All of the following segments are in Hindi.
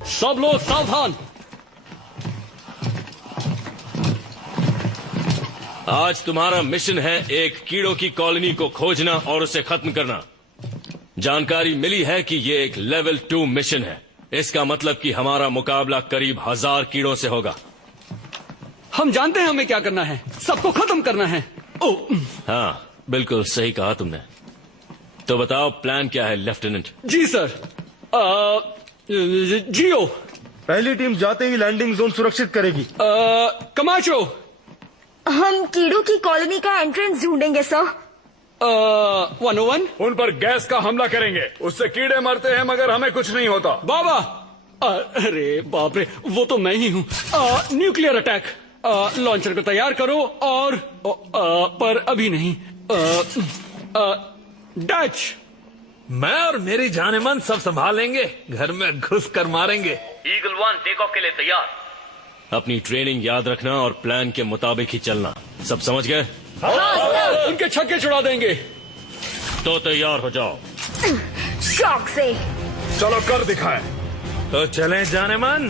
सब लोग सावधान। आज तुम्हारा मिशन है एक कीड़ों की कॉलोनी को खोजना और उसे खत्म करना। जानकारी मिली है कि ये एक लेवल 2 मिशन है। इसका मतलब कि हमारा मुकाबला करीब 1000 कीड़ों से होगा। हम जानते हैं हमें क्या करना है, सबको खत्म करना है। हाँ, बिल्कुल सही कहा तुमने। तो बताओ प्लान क्या है लेफ्टिनेंट? जी सर। जियो, पहली टीम जाते ही लैंडिंग जोन सुरक्षित करेगी। कमाचो, हम कीड़ों की कॉलोनी का एंट्रेंस ढूंढेंगे सर। 101, उन पर गैस का हमला करेंगे। उससे कीड़े मरते हैं मगर हमें कुछ नहीं होता। बाबा। अरे बाप रे, वो तो मैं ही हूँ। न्यूक्लियर अटैक, लॉन्चर को तैयार करो और पर अभी नहीं। डच, मैं और मेरी जानेमन सब संभालेंगे, घर में घुस कर मारेंगे। ईगल 1 टेक ऑफ के लिए तैयार। अपनी ट्रेनिंग याद रखना और प्लान के मुताबिक ही चलना। सब समझ गए? उनके छक्के छुड़ा देंगे। तो तैयार हो जाओ। शौक से। चलो कर दिखाएं। तो चलें Jaaneman.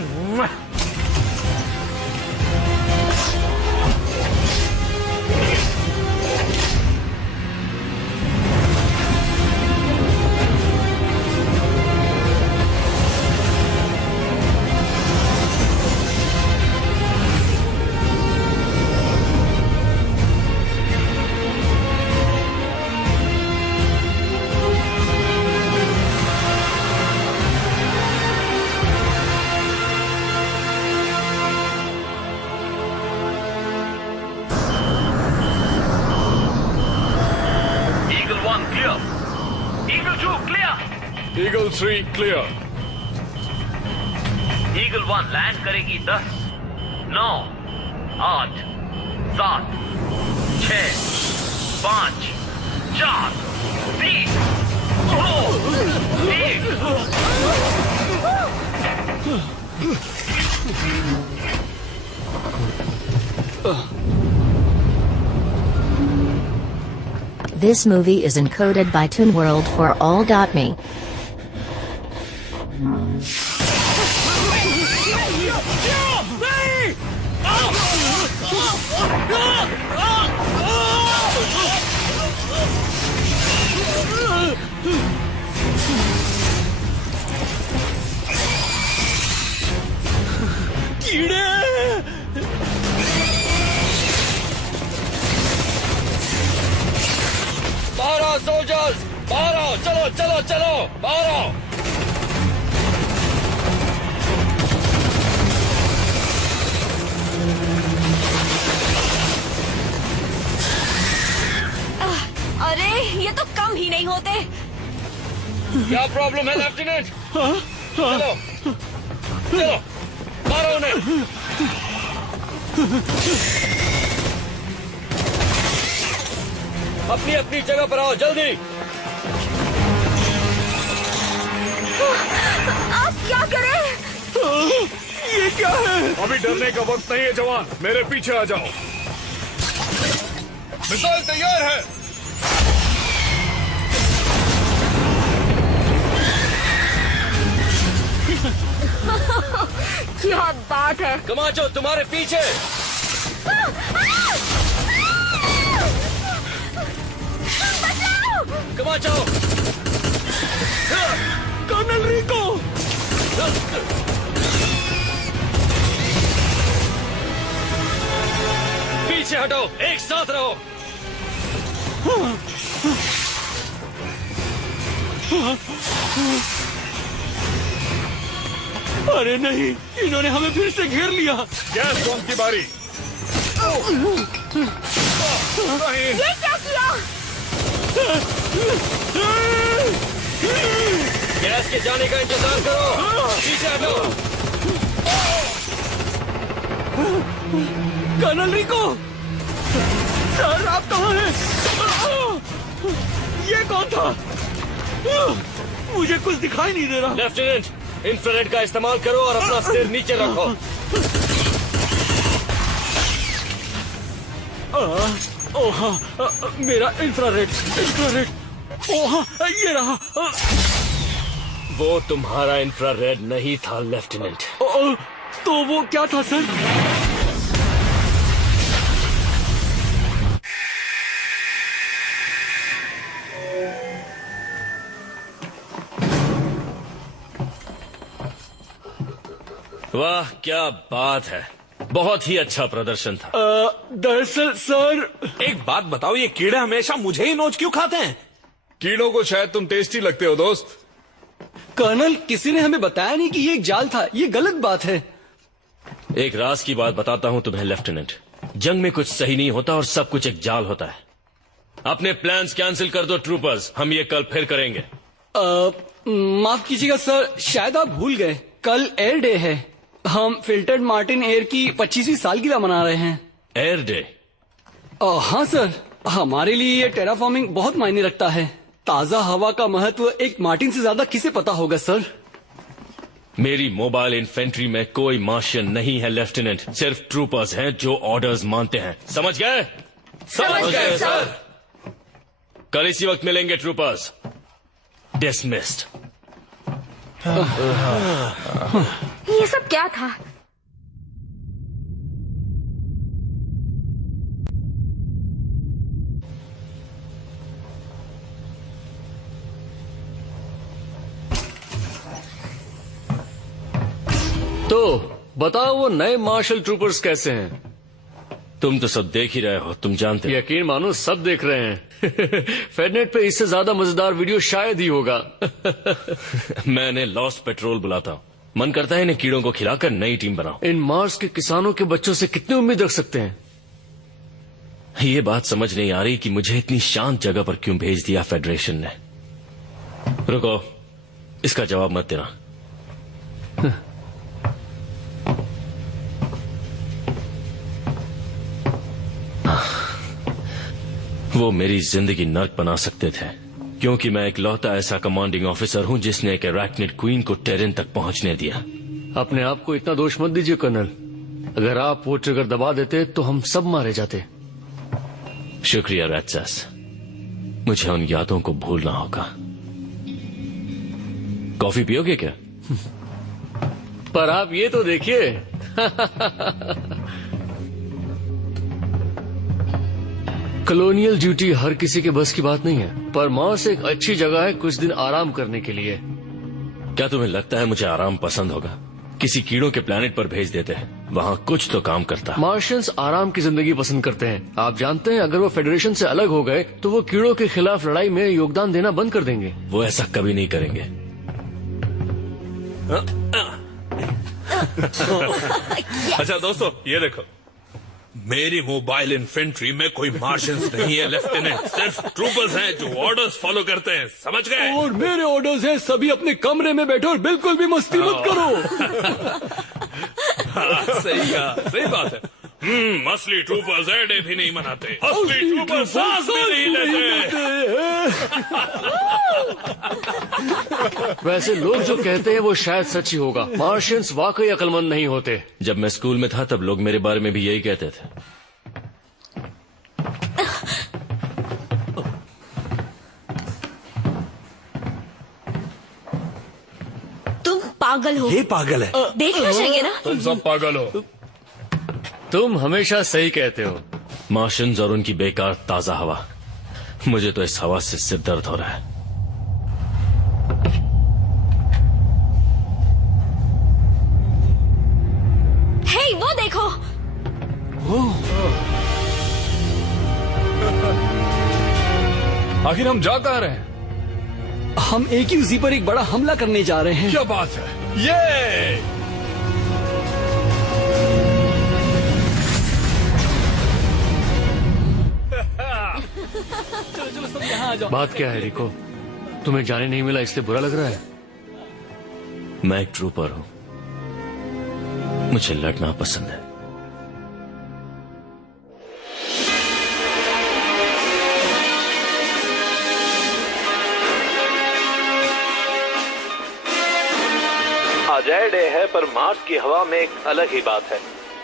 Eagle 3 clear. Eagle 1 land करेगी 10, 9, 8, 7, 6, 5, 4, 3, 2, 1। This movie is encoded by Toon World for all.me. कीड़े! 12 सोल्जर्स, 12, चलो चलो चलो, 12। अरे ये तो कम ही नहीं होते। क्या प्रॉब्लम है लेफ्टिनेंट? चलो चलो, मारो उन्हें। अपनी अपनी जगह पर आओ, जल्दी। आप क्या करें? ये क्या है? अभी डरने का वक्त नहीं है जवान, मेरे पीछे आ जाओ। मिसाइल तैयार है। क्या बात है। कमाचो तुम्हारे पीछे। कमाचो। कर्नल रिको। पीछे हटो, एक साथ रहो। अरे नहीं, इन्होंने हमें फिर से घेर लिया। गैस बॉम्ब की बारी। ये क्या किया? गैस के जाने का इंतजार करो। पीछे हटो। कर्नल रिको, सर आप कहाँ हैं? ये कौन था? मुझे कुछ दिखाई नहीं दे रहा। लेफ्टिनेंट, इंफ्रारेड का इस्तेमाल करो और अपना सिर नीचे रखो। ओह मेरा इंफ्रारेड। ओह ये रहा। वो तुम्हारा इंफ्रारेड नहीं था लेफ्टिनेंट। तो वो क्या था सर? वाह क्या बात है, बहुत ही अच्छा प्रदर्शन था। दरअसल सर, एक बात बताओ, ये कीड़े हमेशा मुझे ही नोच क्यों खाते हैं? कीड़ों को शायद तुम टेस्टी लगते हो दोस्त। कर्नल किसी ने हमें बताया नहीं कि ये एक जाल था। ये गलत बात है। एक राज की बात बताता हूं तुम्हें लेफ्टिनेंट, जंग में कुछ सही नहीं होता और सब कुछ एक जाल होता है। अपने प्लान्स कैंसिल कर दो ट्रूपर्स, हम ये कल फिर करेंगे। माफ कीजिएगा सर, शायद आप भूल गए, कल एयर डे है। हम फिल्टर्ड मार्टिन एयर की 25वीं सालगिरह मना रहे हैं। Air day? हाँ सर, हमारे लिए ये टेराफॉर्मिंग बहुत मायने रखता है। ताजा हवा का महत्व एक मार्टिन से ज्यादा किसे पता होगा सर? मेरी मोबाइल इन्फेंट्री में कोई मार्शियन नहीं है लेफ्टिनेंट, सिर्फ ट्रूपर्स हैं जो ऑर्डर्स मानते हैं। समझ गए? समझ गए सर। कल इसी वक्त मिलेंगे ट्रूपर्स। डिसमिस्ड। ये सब क्या था? तो बताओ वो नए मार्शल ट्रूपर्स कैसे हैं? तुम तो सब देख ही रहे हो, तुम जानते हो। यकीन मानो सब देख रहे हैं। फेडनेट पे इससे ज्यादा मजेदार वीडियो शायद ही होगा। मैंने लॉस्ट पेट्रोल बुलाता हूं, मन करता है इन्हें कीड़ों को खिलाकर नई टीम बनाओ। इन मार्स के किसानों के बच्चों से कितनी उम्मीद रख सकते हैं? ये बात समझ नहीं आ रही कि मुझे इतनी शांत जगह पर क्यों भेज दिया फेडरेशन ने। रुको, इसका जवाब मत देना। वो मेरी जिंदगी नर्क बना सकते थे, क्योंकि मैं एक लौता ऐसा कमांडिंग ऑफिसर हूं जिसने एक अरैक्निड क्वीन को टेरेन तक पहुंचने दिया। अपने आप को इतना दोष मत दीजिए कर्नल, अगर आप वो ट्रिगर दबा देते तो हम सब मारे जाते। शुक्रिया रैट्सस, मुझे उन यादों को भूलना होगा। कॉफी पियोगे क्या? पर आप ये तो देखिए। कॉलोनियल ड्यूटी हर किसी के बस की बात नहीं है, पर मार्स एक अच्छी जगह है कुछ दिन आराम करने के लिए। क्या तुम्हें लगता है मुझे आराम पसंद होगा? किसी कीड़ों के प्लेनेट पर भेज देते हैं, वहाँ कुछ तो काम करता। मार्शियंस आराम की जिंदगी पसंद करते हैं। आप जानते हैं, अगर वो फेडरेशन से अलग हो गए तो वो कीड़ों के खिलाफ लड़ाई में योगदान देना बंद कर देंगे। वो ऐसा कभी नहीं करेंगे। अच्छा दोस्तों, ये देखो, मेरी मोबाइल इन्फेंट्री में कोई मार्शियंस नहीं है लेफ्टिनेंट, सिर्फ ट्रूपर्स हैं जो ऑर्डर्स फॉलो करते हैं। समझ गए? और मेरे ऑर्डर्स हैं, सभी अपने कमरे में बैठो और बिल्कुल भी मस्ती मत करो। सही बात है। असली ट्रूपर्स एयर डे भी नहीं मनाते, असली ट्रूपर्स सांस भी नहीं लेते। वैसे लोग जो कहते हैं वो शायद सच ही होगा। मार्शियंस वाकई अक्लमंद नहीं होते। जब मैं स्कूल में था तब लोग मेरे बारे में भी यही कहते थे। तुम पागल हो। ये पागल है। देखना चाहिए ना। तुम सब पागल हो। तुम हमेशा सही कहते हो। मार्शियंस और उनकी बेकार ताजा हवा, मुझे तो इस हवा से सिर दर्द हो रहा है। हे, वो देखो। आखिर हम जा कहाँ रहे हैं? हम एक ही उसी पर एक बड़ा हमला करने जा रहे हैं। क्या बात है? ये चलो सब यहाँ आ जाओ। बात क्या है रिको? तुम्हें जाने नहीं मिला इसलिए बुरा लग रहा है? मैं एक ट्रूपर हूं, मुझे लड़ना पसंद है। आज एयर डे है, पर मार्स की हवा में एक अलग ही बात है।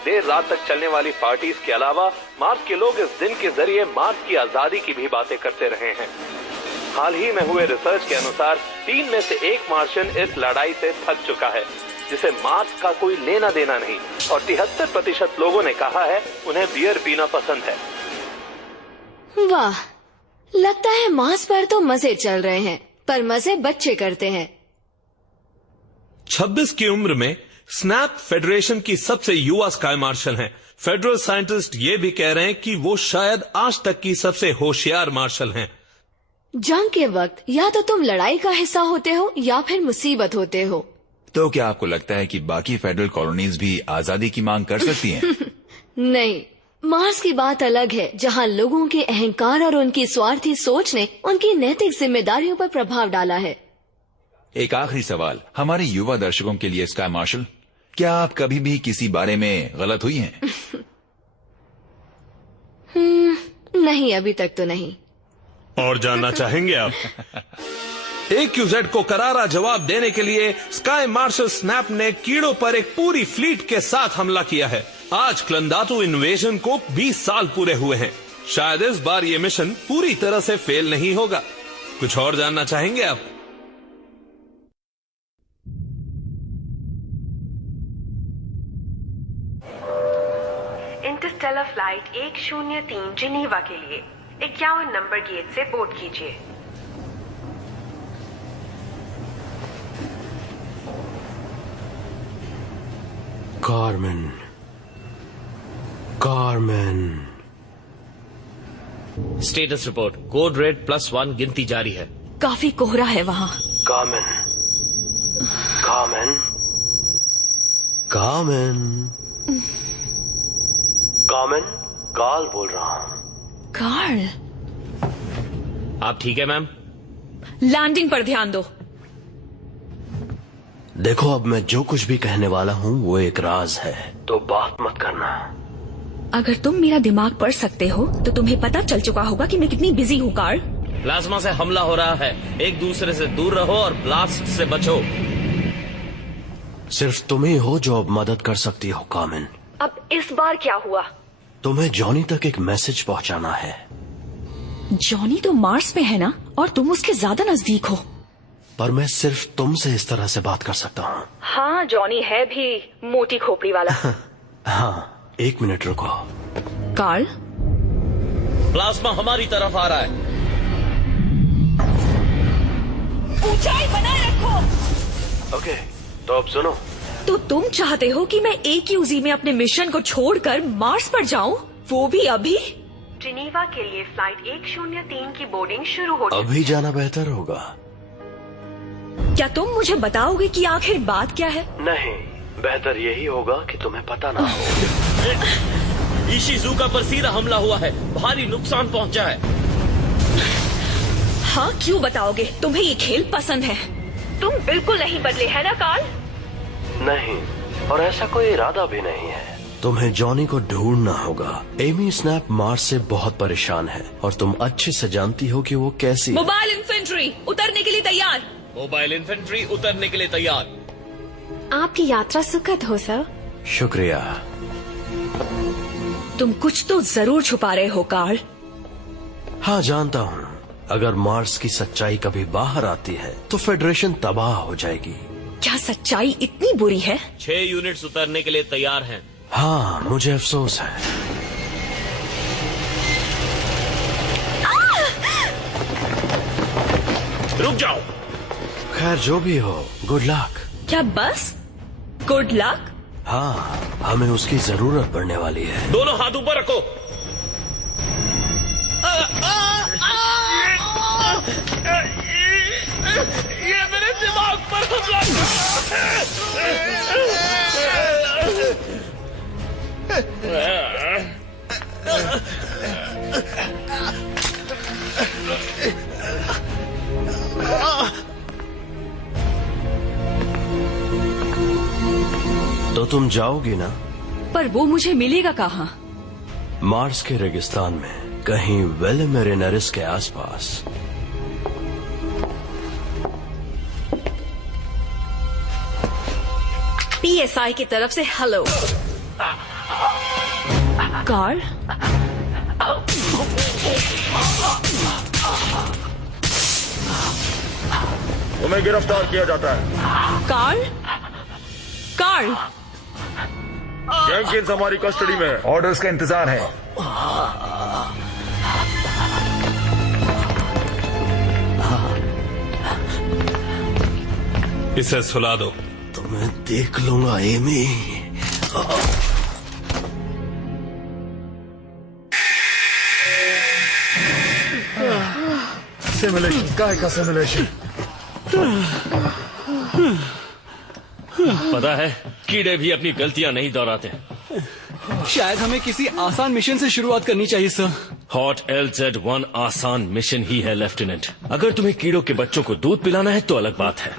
देर रात तक चलने वाली पार्टीज के अलावा मार्स के लोग इस दिन के जरिए मार्स की आजादी की भी बातें करते रहे हैं। हाल ही में हुए रिसर्च के अनुसार 3 में से 1 मार्शियन इस लड़ाई से थक चुका है, जिसे मार्स का कोई लेना देना नहीं, और 73% लोगों ने कहा है उन्हें बियर पीना पसंद है। वाह, लगता है मार्स पर तो मजे चल रहे हैं, पर मजे बच्चे करते हैं। 26 की उम्र में स्नैप फेडरेशन की सबसे युवा स्काई मार्शल हैं। फेडरल साइंटिस्ट ये भी कह रहे हैं कि वो शायद आज तक की सबसे होशियार मार्शल हैं। जंग के वक्त या तो तुम लड़ाई का हिस्सा होते हो या फिर मुसीबत होते हो। तो क्या आपको लगता है कि बाकी फेडरल कॉलोनीज भी आजादी की मांग कर सकती हैं? नहीं, मार्स की बात अलग है, जहां लोगों के अहंकार और उनकी स्वार्थी सोच ने उनकी नैतिक जिम्मेदारियों पर प्रभाव डाला है। एक आखिरी सवाल हमारे युवा दर्शकों के लिए, स्काई मार्शल, क्या आप कभी भी किसी बारे में गलत हुई हैं? नहीं, अभी तक तो नहीं। और जानना चाहेंगे आप? AQZ को करारा जवाब देने के लिए स्काई मार्शल स्नैप ने कीड़ों पर एक पूरी फ्लीट के साथ हमला किया है। आज क्लंदातु इन्वेजन को 20 साल पूरे हुए हैं। शायद इस बार ये मिशन पूरी तरह से फेल नहीं होगा। कुछ और जानना चाहेंगे आप? इंटरस्टेलर फ्लाइट 103 जिनीवा के लिए 51 नंबर गेट से बोर्ड कीजिए। Carmen, status report, code red +1 गिनती जारी है। काफी कोहरा है वहाँ। कार्मेन, कार्ल बोल रहा हूँ। कार्ल, आप ठीक है मैम? लैंडिंग पर ध्यान दो। देखो, अब मैं जो कुछ भी कहने वाला हूँ वो एक राज है, तो बात मत करना। अगर तुम मेरा दिमाग पढ़ सकते हो तो तुम्हें पता चल चुका होगा कि मैं कितनी बिजी हूँ कार्ल। प्लाज्मा से हमला हो रहा है, एक दूसरे से दूर रहो और ब्लास्ट से बचो। सिर्फ तुम ही हो जो अब मदद कर सकती हो कार्मेन। अब इस बार क्या हुआ? तुम्हें जॉनी तक एक मैसेज पहुंचाना है। जॉनी तो मार्स पे है ना, और तुम उसके ज्यादा नजदीक हो। पर मैं सिर्फ तुमसे इस तरह से बात कर सकता हूँ। हाँ, जॉनी है भी मोटी खोपड़ी वाला। हाँ, 1 मिनट रुको। कार्ल, प्लाज्मा हमारी तरफ आ रहा है। ऊंचाई बनाए रखो। ओके, तो अब सुनो। तो तुम चाहते हो कि मैं AQZ में अपने मिशन को छोड़कर मार्स पर जाऊं, वो भी अभी? जिनीवा के लिए फ्लाइट 103 की बोर्डिंग शुरू हो चुकी है। अभी जाना बेहतर होगा। क्या तुम मुझे बताओगे कि आखिर बात क्या है? नहीं, बेहतर यही होगा कि तुम्हें पता ना हो। इशिज़ुका पर सीधा हमला हुआ है, भारी नुकसान पहुंचा है। हाँ, क्यों बताओगे? तुम्हें ये खेल पसंद है। तुम बिल्कुल नहीं बदले, है ना कार्ल? नहीं, और ऐसा कोई इरादा भी नहीं है। तुम्हें जॉनी को ढूंढना होगा। एमी स्नैप मार्स से बहुत परेशान है और तुम अच्छे से जानती हो कि वो कैसी। मोबाइल इन्फेंट्री उतरने के लिए तैयार। मोबाइल इन्फेंट्री उतरने के लिए तैयार। आपकी यात्रा सुखद हो सर। शुक्रिया। तुम कुछ तो जरूर छुपा रहे हो कार्ल। हाँ, जानता हूँ। अगर मार्स की सच्चाई कभी बाहर आती है तो फेडरेशन तबाह हो जाएगी। क्या सच्चाई इतनी बुरी है? 6 यूनिट्स उतरने के लिए तैयार हैं। हाँ, मुझे अफसोस है। रुक जाओ। खैर, जो भी हो, गुड लक। क्या बस गुड लक? हाँ, हमें उसकी जरूरत पड़ने वाली है। दोनों हाथ ऊपर रखो। ये मेरे दिमाग पर हमला तो तुम जाओगी ना? पर वो मुझे मिलेगा कहाँ? मार्स के रेगिस्तान में, कहीं वेलेमेरिनरिस के आसपास। PSI की तरफ से हेलो। कार्ल, तुम्हें गिरफ्तार किया जाता है। कार्ल, कार्ल, जेनकिंस हमारी कस्टडी में है। ऑर्डर्स का इंतजार है। इसे सुला दो। तो मैं देख लूंगा एमी। सिमुलेशन, काय का सिमुलेशन? पता है, कीड़े भी अपनी गलतियां नहीं दोहराते। शायद हमें किसी आसान मिशन से शुरुआत करनी चाहिए सर। हॉट LZ-1 आसान मिशन ही है लेफ्टिनेंट। अगर तुम्हें कीड़ों के बच्चों को दूध पिलाना है तो अलग बात है।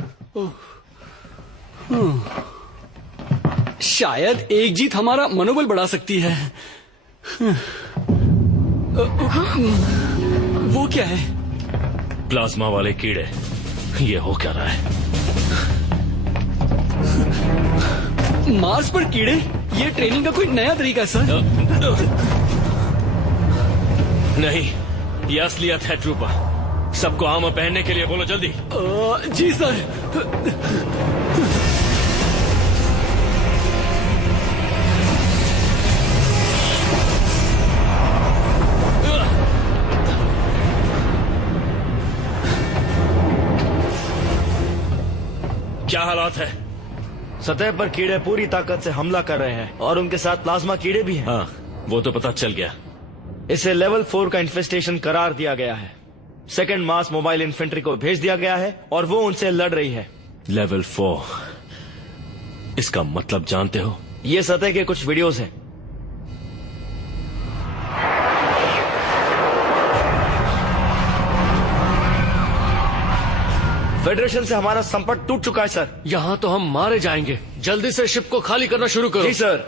शायद एक जीत हमारा मनोबल बढ़ा सकती है। वो क्या है? प्लाज्मा वाले कीड़े। ये हो क्या रहा है? मार्स पर कीड़े? ये ट्रेनिंग का कोई नया तरीका है सर? नहीं, ये असलियत है ट्रूपर। सबको आर्मर पहनने के लिए बोलो जल्दी। जी सर। क्या हालात है? सतह पर कीड़े पूरी ताकत से हमला कर रहे हैं और उनके साथ प्लाज्मा कीड़े भी हैं। हाँ, वो तो पता चल गया। इसे लेवल 4 का इन्फेस्टेशन करार दिया गया है। सेकंड मास मोबाइल इन्फेंट्री को भेज दिया गया है और वो उनसे लड़ रही है। लेवल 4, इसका मतलब जानते हो? ये सतह के कुछ वीडियोस हैं। फेडरेशन से हमारा संपर्क टूट चुका है सर। यहाँ तो हम मारे जाएंगे। जल्दी से शिप को खाली करना शुरू करो। जी सर।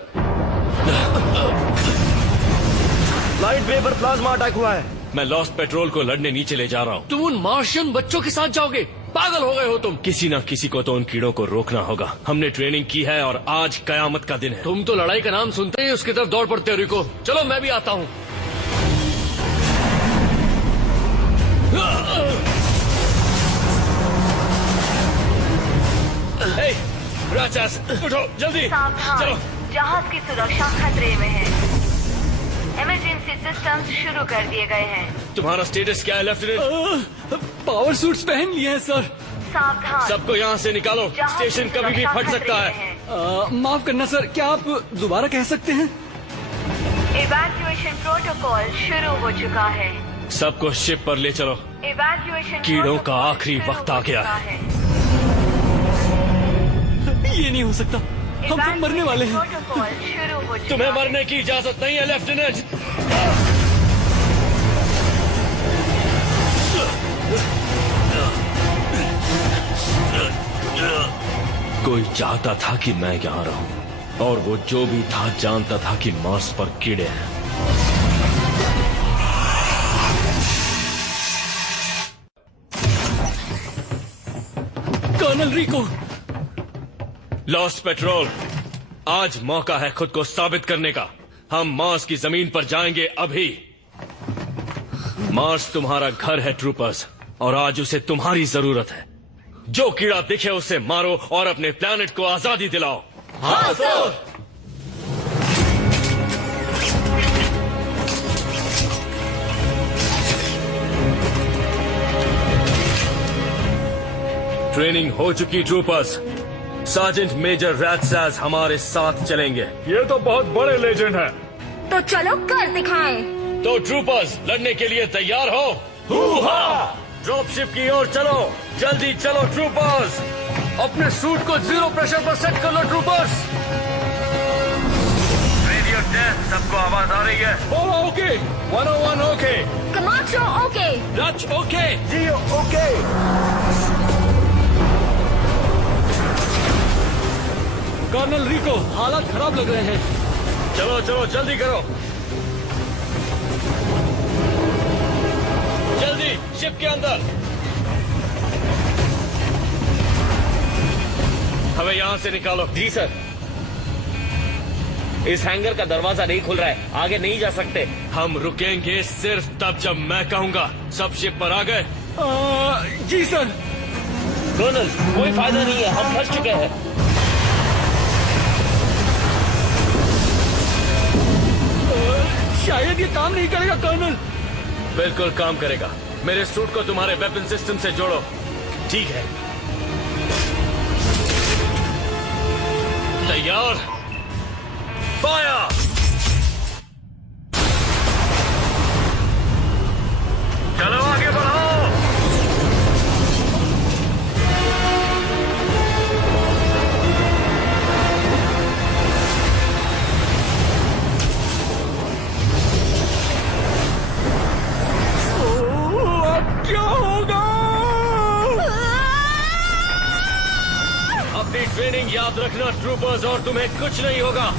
लाइट वे पर प्लाज्मा अटैक हुआ है। मैं लॉस्ट पेट्रोल को लड़ने नीचे ले जा रहा हूँ। तुम उन मार्शियन बच्चों के साथ जाओगे? पागल हो गए हो तुम। किसी ना किसी को तो उन कीड़ों को रोकना होगा। हमने ट्रेनिंग की है और आज कयामत का दिन है। तुम तो लड़ाई का नाम सुनते ही उसकी तरफ दौड़ पड़ते हो रिको। चलो मैं भी आता हूँ। राचास, उठो जल्दी। चलो। जहाज की सुरक्षा खतरे में है। इमरजेंसी सिस्टम्स शुरू कर दिए गए हैं। तुम्हारा स्टेटस क्या है लेफ्टिनेंट? पावर सूट्स पहन लिए हैं सर। सावधान, सबको यहाँ से निकालो। स्टेशन कभी भी फट सकता है। माफ करना सर, क्या आप दोबारा कह सकते हैं? इवैक्यूएशन प्रोटोकॉल शुरू हो चुका है। सबको शिप पर ले चलो। इवैक्यूएशन कीड़ों का आखिरी वक्त आ गया है। ये नहीं हो सकता, हम सब मरने वाले हैं। प्रोटोकॉल शुरू हो चुका तुम्हें मरने की इजाजत नहीं है लेफ्टिनेंट। कोई चाहता था कि मैं यहाँ रहूं और वो जो भी था जानता था कि मार्स पर कीड़े हैं। कर्नल रिको। लॉस्ट पेट्रोल, आज मौका है खुद को साबित करने का। हम मार्स की जमीन पर जाएंगे अभी। मार्स तुम्हारा घर है ट्रूपर्स, और आज उसे तुम्हारी जरूरत है। जो कीड़ा दिखे उसे मारो और अपने प्लैनेट को आजादी दिलाओ। हाँ सर। ट्रेनिंग हो चुकी ट्रूपर्स। सार्जेंट मेजर रैटसास हमारे साथ चलेंगे। ये तो बहुत बड़े लेजेंड हैं। तो चलो कर दिखाएं। तो ट्रूपर्स लड़ने के लिए तैयार हो? ड्रॉप शिप की ओर चलो, जल्दी चलो ट्रूपर्स। अपने सूट को 0 प्रेशर पर सेट कर लो ट्रूपर्स। रेडियो टेस्ट, सबको आवाज आ रही है? Okay, 101 okay, commando okay, Dutch okay, जियो ओके। कर्नल रिको, हालात खराब लग रहे हैं। चलो चलो जल्दी करो, जल्दी शिप के अंदर। हमें यहां से निकालो। जी सर। इस हैंगर का दरवाजा नहीं खुल रहा है, आगे नहीं जा सकते। हम रुकेंगे सिर्फ तब जब मैं कहूंगा। सब शिप पर आ गए? जी सर। कर्नल, कोई फायदा नहीं है, हम फंस चुके हैं। शायद ये काम नहीं करेगा कर्नल। बिल्कुल काम करेगा। मेरे सूट को तुम्हारे वेपन सिस्टम से जोड़ो। ठीक है। तैयार, फायर। चलो आगे बढ़ो। अब क्या होगा? अपनी ट्रेनिंग याद रखना ट्रूपर्स, और तुम्हें कुछ नहीं होगा।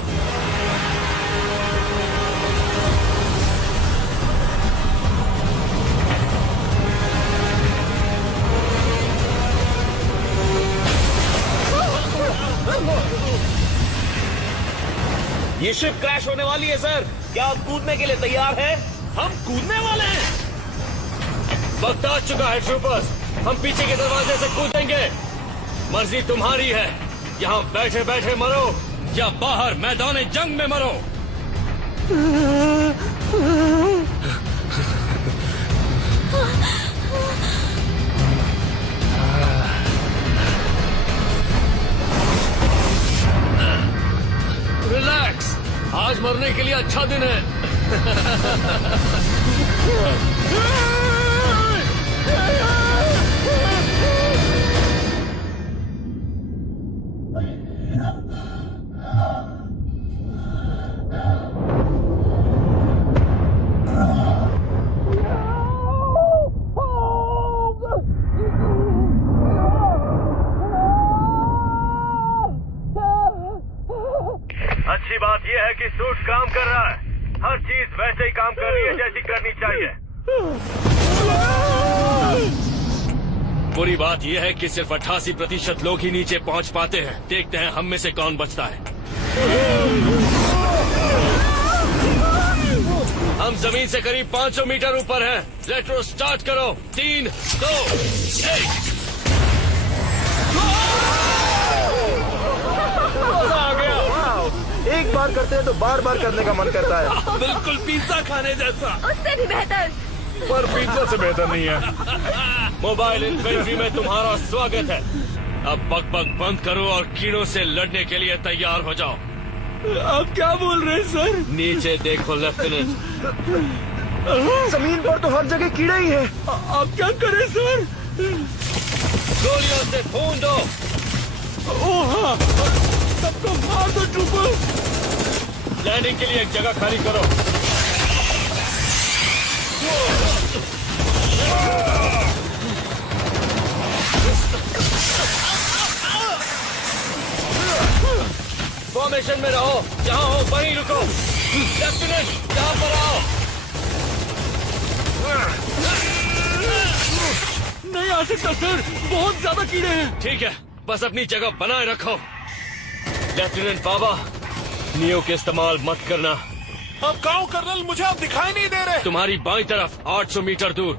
ये शिप क्रैश होने वाली है सर। क्या आप कूदने के लिए तैयार हैं? हम कूदने वाले हैं। वक्त आ चुका है ट्रूपर्स, हम पीछे के दरवाजे से कूदेंगे। मर्जी तुम्हारी है, यहाँ बैठे बैठे मरो या बाहर मैदान जंग में मरो। रिलैक्स, आज मरने के लिए अच्छा दिन है। अच्छी बात यह है कि सूट काम कर रहा है। हर चीज वैसे ही काम कर रही है जैसी करनी चाहिए। बुरी बात यह है कि सिर्फ 88% लोग ही नीचे पहुंच पाते हैं। देखते हैं हम में से कौन बचता है। हम जमीन से करीब 500 मीटर ऊपर हैं। रेट्रो स्टार्ट करो। 3, 2, 1। आ गया। एक बार करते हैं तो बार बार करने का मन करता है। बिल्कुल पिज्जा खाने जैसा। उससे भी बेहतर। पर पिज्जा से बेहतर नहीं है। मोबाइल इन्फेंट्री में तुम्हारा स्वागत है। अब बक बंद करो और कीड़ों से लड़ने के लिए तैयार हो जाओ। आप क्या बोल रहे हैं सर? नीचे देखो लेफ्टिनेंट। जमीन पर तो हर जगह कीड़े ही हैं। आप क्या करें सर? गोलियों से खून दो। ओह हाँ, सबको मार दो ट्रूपर्स। लैंडिंग के लिए एक जगह खाली करो। फॉर्मेशन में रहो। जहाँ हो वहीं रुको। लेफ्टिनेंट, यहाँ पर आओ। नहीं आ सकता सर, बहुत ज्यादा कीड़े हैं। ठीक है, बस अपनी जगह बनाए रखो। लेफ्टिनेंट बाबा, नियो के इस्तेमाल मत करना। अब गाँव कर्नल, मुझे अब दिखाई नहीं दे रहे। तुम्हारी बाईं तरफ 800 मीटर दूर।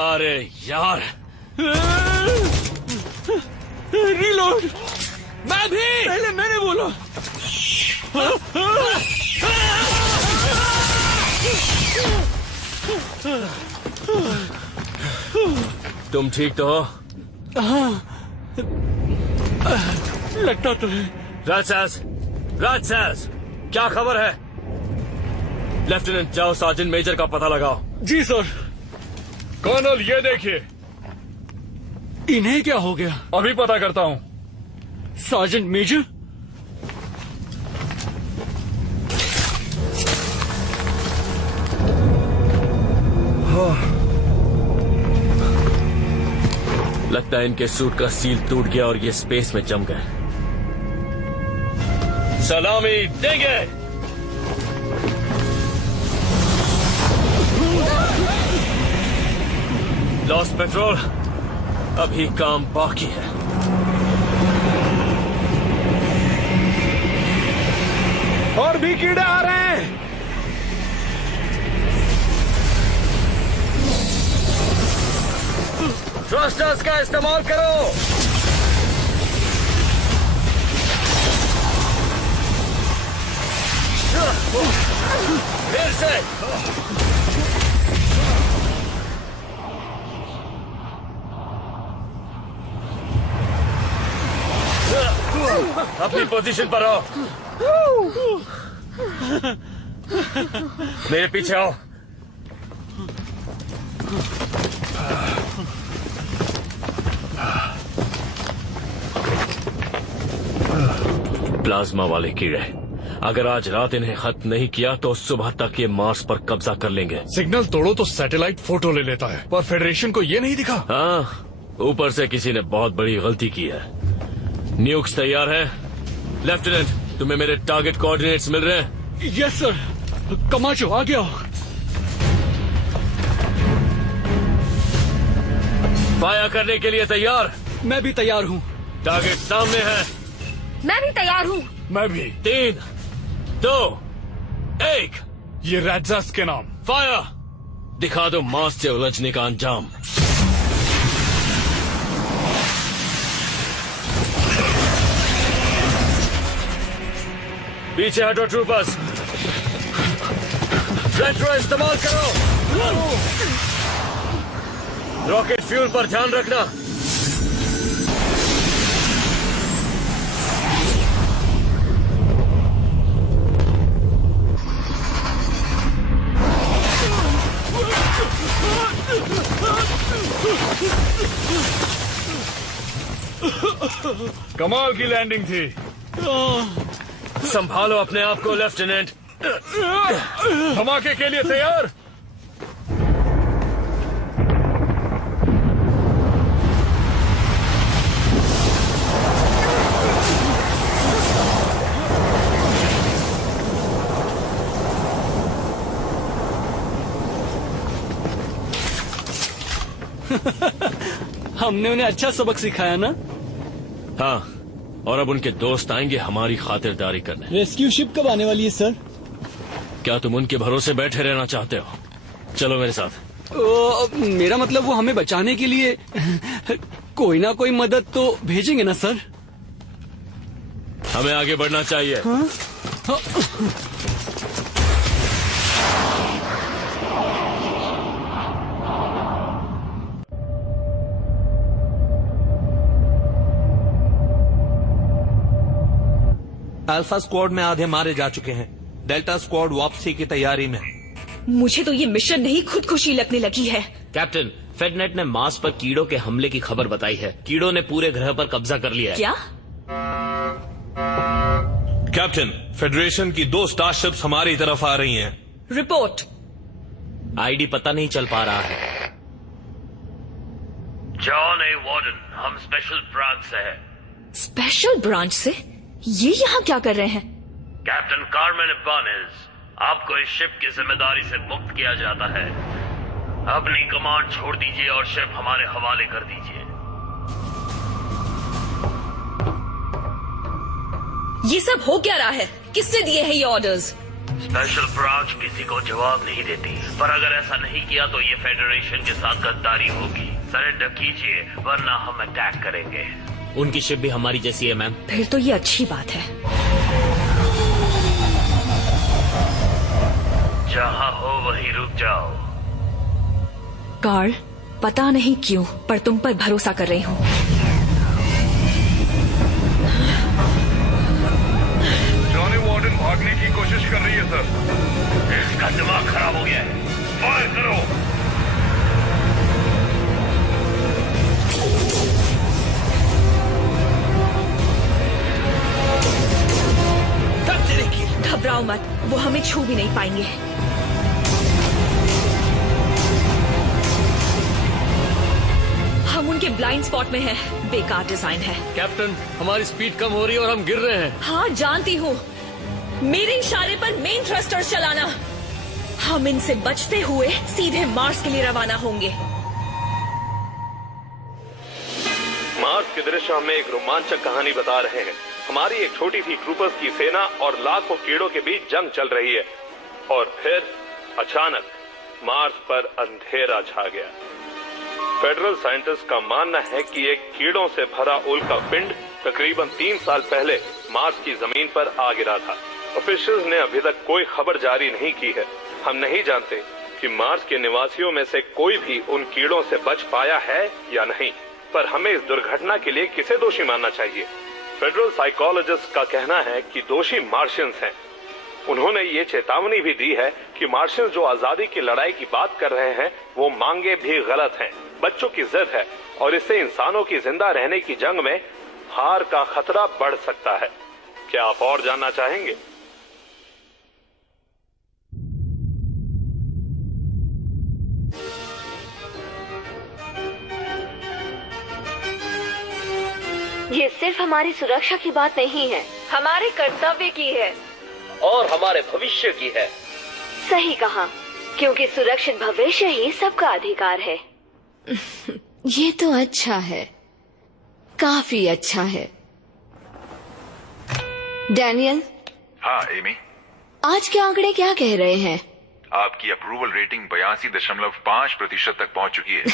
अरे यार, रीलोड। मैं भी। पहले मैंने बोला। तुम ठीक तो हो? हाँ, लगता तो है। राजसास, क्या खबर है? लेफ्टिनेंट, जाओ सार्जेंट मेजर का पता लगाओ। जी सर। कर्नल, ये देखिए। इन्हें क्या हो गया? अभी पता करता हूँ। Sergeant major? लगता है इनके सूट का सील टूट गया और ये स्पेस में जम गए। सलामी देंगे। लॉस्ट पेट्रोल, अभी काम बाकी है। और भी कीड़े आ रहे हैं। थ्रस्टर्स का इस्तेमाल करो। फिर से अपनी पोजीशन पर आओ। मेरे पीछे आओ। प्लाज्मा वाले कीड़े, अगर आज रात इन्हें खत्म नहीं किया तो सुबह तक ये मार्स पर कब्जा कर लेंगे। सिग्नल तोड़ो तो सैटेलाइट फोटो ले लेता है, पर फेडरेशन को ये नहीं दिखा। हाँ, ऊपर से किसी ने बहुत बड़ी गलती की है। न्यूक्स तैयार है? लेफ्टिनेंट, तुम्हें मेरे टारगेट कोऑर्डिनेट्स मिल रहे हैं? Yes sir. कमाचो आ गया। फायर करने के लिए तैयार? मैं भी तैयार हूँ। टारगेट सामने है। मैं भी तैयार हूँ। मैं भी। 3, 2, 1। ये रैजास के नाम। फायर। दिखा दो मार्स से उलझने का अंजाम। पीछे हटो ट्रूपर्स। रेट्रो इस्तेमाल करो। रॉकेट फ्यूल पर ध्यान रखना। कमाल की लैंडिंग थी। संभालो अपने आप को लेफ्टिनेंट। धमाके के लिए तैयार? हमने उन्हें अच्छा सबक सिखाया ना? हाँ, और अब उनके दोस्त आएंगे हमारी खातिरदारी करने। रेस्क्यू शिप कब आने वाली है सर? क्या तुम उनके भरोसे बैठे रहना चाहते हो? चलो मेरे साथ। मेरा मतलब वो हमें बचाने के लिए कोई ना कोई मदद तो भेजेंगे ना सर? हमें आगे बढ़ना चाहिए। हाँ? अल्फा स्क्वाड में आधे मारे जा चुके हैं। डेल्टा स्क्वाड वापसी की तैयारी में। मुझे तो ये मिशन नहीं खुदकुशी लगने लगी है। कैप्टन, फेडनेट ने मार्स पर कीड़ों के हमले की खबर बताई है। कीड़ों ने पूरे ग्रह पर कब्जा कर लिया है। क्या? कैप्टन, फेडरेशन की 2 स्टारशिप्स हमारी तरफ आ रही हैं। रिपोर्ट। आईडी पता नहीं चल पा रहा है। जॉन ए वार्डन, हम स्पेशल ब्रांच से हैं। स्पेशल ब्रांच से? ये यहाँ क्या कर रहे हैं? कैप्टन कार्मेन इबानेज, आपको इस शिप की जिम्मेदारी से मुक्त किया जाता है। अपनी कमांड छोड़ दीजिए और शिप हमारे हवाले कर दीजिए। ये सब हो क्या रहा है? किसने दिए हैं ये ऑर्डर्स? स्पेशल ब्रांच किसी को जवाब नहीं देती, पर अगर ऐसा नहीं किया तो ये फेडरेशन के साथ गद्दारी होगी। सरेंडर कीजिए वरना हम अटैक करेंगे। उनकी शिप भी हमारी जैसी है मैम। फिर तो ये अच्छी बात है। जहाँ हो वहीं रुक जाओ। कार्ल, पता नहीं क्यों पर तुम पर भरोसा कर रही हूँ। जॉनी वार्डन भागने की कोशिश कर रही है सर। इसका दिमाग खराब हो गया है। फायर करो। घबराओ मत, वो हमें छू भी नहीं पाएंगे। हम उनके ब्लाइंड स्पॉट में हैं। बेकार डिजाइन है। कैप्टन, हमारी स्पीड कम हो रही है और हम गिर रहे हैं। हाँ जानती हूँ। मेरे इशारे पर मेन थ्रस्टर्स चलाना। हम इनसे बचते हुए सीधे मार्स के लिए रवाना होंगे। मार्स के दृश्य हमें एक रोमांचक कहानी बता रहे हैं। हमारी एक छोटी सी ट्रूपर्स की सेना और लाखों कीड़ों के बीच जंग चल रही है और फिर अचानक मार्स पर अंधेरा छा गया। फेडरल साइंटिस्ट का मानना है कि एक कीड़ों से भरा उल्का पिंड तकरीबन 3 साल पहले मार्स की जमीन पर आ गिरा था। ऑफिशियल्स ने अभी तक कोई खबर जारी नहीं की है। हम नहीं जानते कि मार्स के निवासियों में से कोई भी उन कीड़ों से बच पाया है या नहीं, पर हमें इस दुर्घटना के लिए किसे दोषी मानना चाहिए? फेडरल साइकोलॉजिस्ट का कहना है कि दोषी मार्शियंस हैं। उन्होंने ये चेतावनी भी दी है कि मार्शियंस जो आजादी की लड़ाई की बात कर रहे हैं वो मांगे भी गलत हैं। बच्चों की जिद है और इससे इंसानों की जिंदा रहने की जंग में हार का खतरा बढ़ सकता है। क्या आप और जानना चाहेंगे? ये सिर्फ हमारी सुरक्षा की बात नहीं है, हमारे कर्तव्य की है और हमारे भविष्य की है। सही कहा, क्योंकि सुरक्षित भविष्य ही सबका अधिकार है। ये तो अच्छा है, काफी अच्छा है। डैनियल। हाँ एमी। आज के आंकड़े क्या कह रहे हैं? आपकी अप्रूवल रेटिंग 82.5% तक पहुंच चुकी है।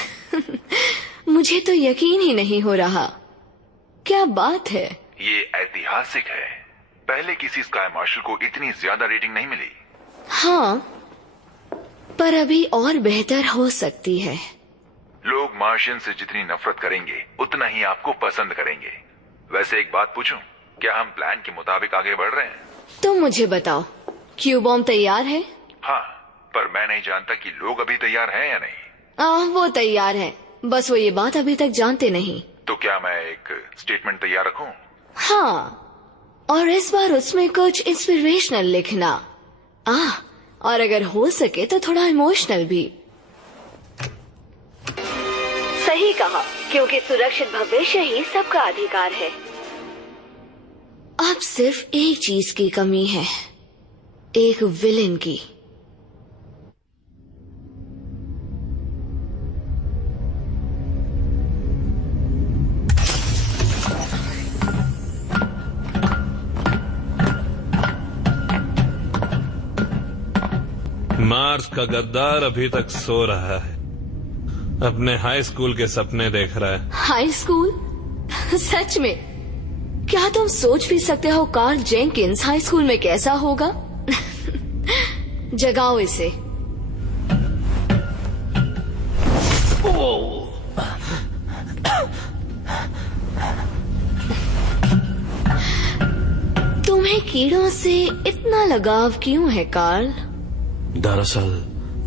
मुझे तो यकीन ही नहीं हो रहा। क्या बात है? ये ऐतिहासिक है। पहले किसी स्काई मार्शल को इतनी ज्यादा रेटिंग नहीं मिली। हाँ, पर अभी और बेहतर हो सकती है। लोग मार्शियन से जितनी नफरत करेंगे उतना ही आपको पसंद करेंगे। वैसे एक बात पूछूं, क्या हम प्लान के मुताबिक आगे बढ़ रहे हैं? तुम मुझे बताओ, क्यू बॉम्ब तैयार है? हाँ, पर मैं नहीं जानता कि लोग अभी तैयार हैं या नहीं। वो तैयार हैं, बस वो ये बात अभी तक जानते नहीं। तो क्या मैं एक स्टेटमेंट तैयार रखूं? हाँ, और इस बार उसमें कुछ इंस्पिरेशनल लिखना। और अगर हो सके तो थोड़ा इमोशनल भी। सही कहा, क्योंकि सुरक्षित भविष्य ही सबका अधिकार है। अब सिर्फ एक चीज की कमी है, एक विलेन की। मार्स का गद्दार अभी तक सो रहा है, अपने हाई स्कूल के सपने देख रहा है। High school? सच में? क्या तुम सोच भी सकते हो कार्ल जेंकिंस हाई स्कूल में कैसा होगा? जगाओ इसे। तुम्हें कीड़ों से इतना लगाव क्यों है कार्ल? दरअसल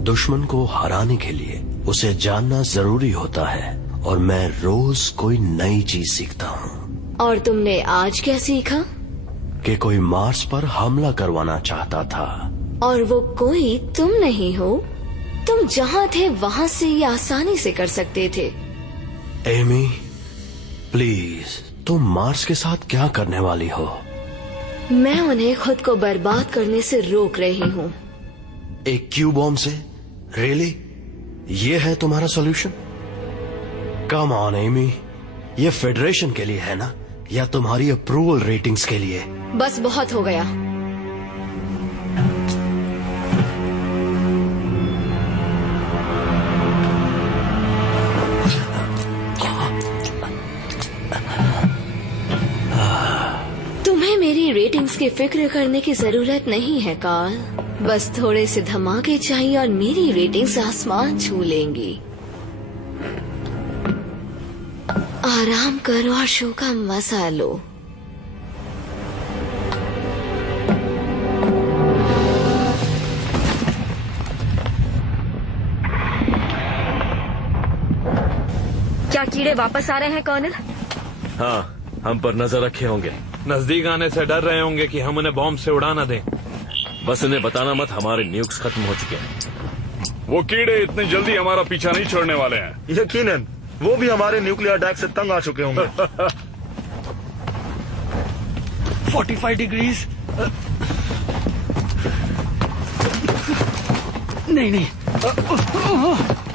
दुश्मन को हराने के लिए उसे जानना जरूरी होता है, और मैं रोज कोई नई चीज सीखता हूँ। और तुमने आज क्या सीखा? कि कोई मार्स पर हमला करवाना चाहता था। और वो कोई तुम नहीं हो। तुम जहाँ थे वहाँ से ये आसानी से कर सकते थे। एमी, प्लीज, तुम मार्स के साथ क्या करने वाली हो? मैं उन्हें खुद को बर्बाद करने से रोक रही हूँ। एक क्यू बॉम्ब से? रियली? ये है तुम्हारा सॉल्यूशन? कम ऑन एमी, ये फेडरेशन के लिए है ना, या तुम्हारी अप्रूवल रेटिंग्स के लिए? बस बहुत हो गया। तुम्हें मेरी रेटिंग्स की फिक्र करने की जरूरत नहीं है कार्ल। बस थोड़े से धमाके चाहिए और मेरी रेटिंग्स आसमान छू लेंगी। आराम करो और शो का मजा लो। क्या कीड़े वापस आ रहे हैं कर्नल? हाँ, हम पर नजर रखे होंगे। नजदीक आने से डर रहे होंगे कि हम उन्हें बॉम्ब से उड़ा न दें। बस उन्हें बताना मत, हमारे न्यूक्स खत्म हो चुके हैं। वो कीड़े इतनी जल्दी हमारा पीछा नहीं छोड़ने वाले हैं। यकीनन वो भी हमारे न्यूक्लियर अटैक से तंग आ चुके होंगे। 45 डिग्रीज। नहीं।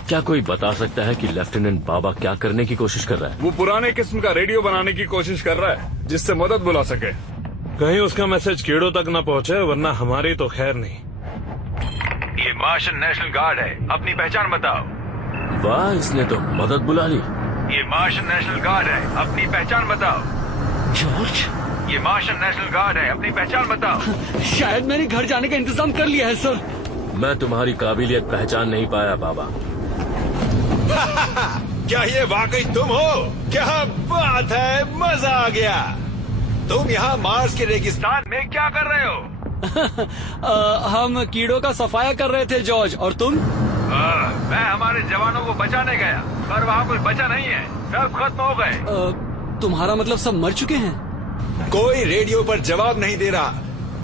क्या कोई बता सकता है कि लेफ्टिनेंट बाबा क्या करने की कोशिश कर रहा है? वो पुराने किस्म का रेडियो बनाने की कोशिश कर रहा है जिससे मदद बुला सके। कहीं उसका मैसेज कीड़ों तक न पहुंचे, वरना हमारी तो खैर नहीं। ये मार्शियन नेशनल गार्ड है, अपनी पहचान बताओ। वाह, इसने तो मदद बुला ली। ये मार्शन नेशनल गार्ड है, अपनी पहचान बताओ। जॉर्ज, ये मार्शन नेशनल गार्ड है, अपनी पहचान बताओ। शायद मैंने घर जाने का इंतजाम कर लिया है सर। मैं तुम्हारी काबिलियत पहचान नहीं पाया बाबा। क्या ये वाकई तुम हो? क्या बात है, मजा आ गया। तुम यहाँ मार्स के रेगिस्तान में क्या कर रहे हो? हम कीड़ों का सफाया कर रहे थे जॉर्ज, और तुम? मैं हमारे जवानों को बचाने गया, पर वहाँ कुछ बचा नहीं है, सब खत्म हो गए। तुम्हारा मतलब सब मर चुके हैं? कोई रेडियो पर जवाब नहीं दे रहा।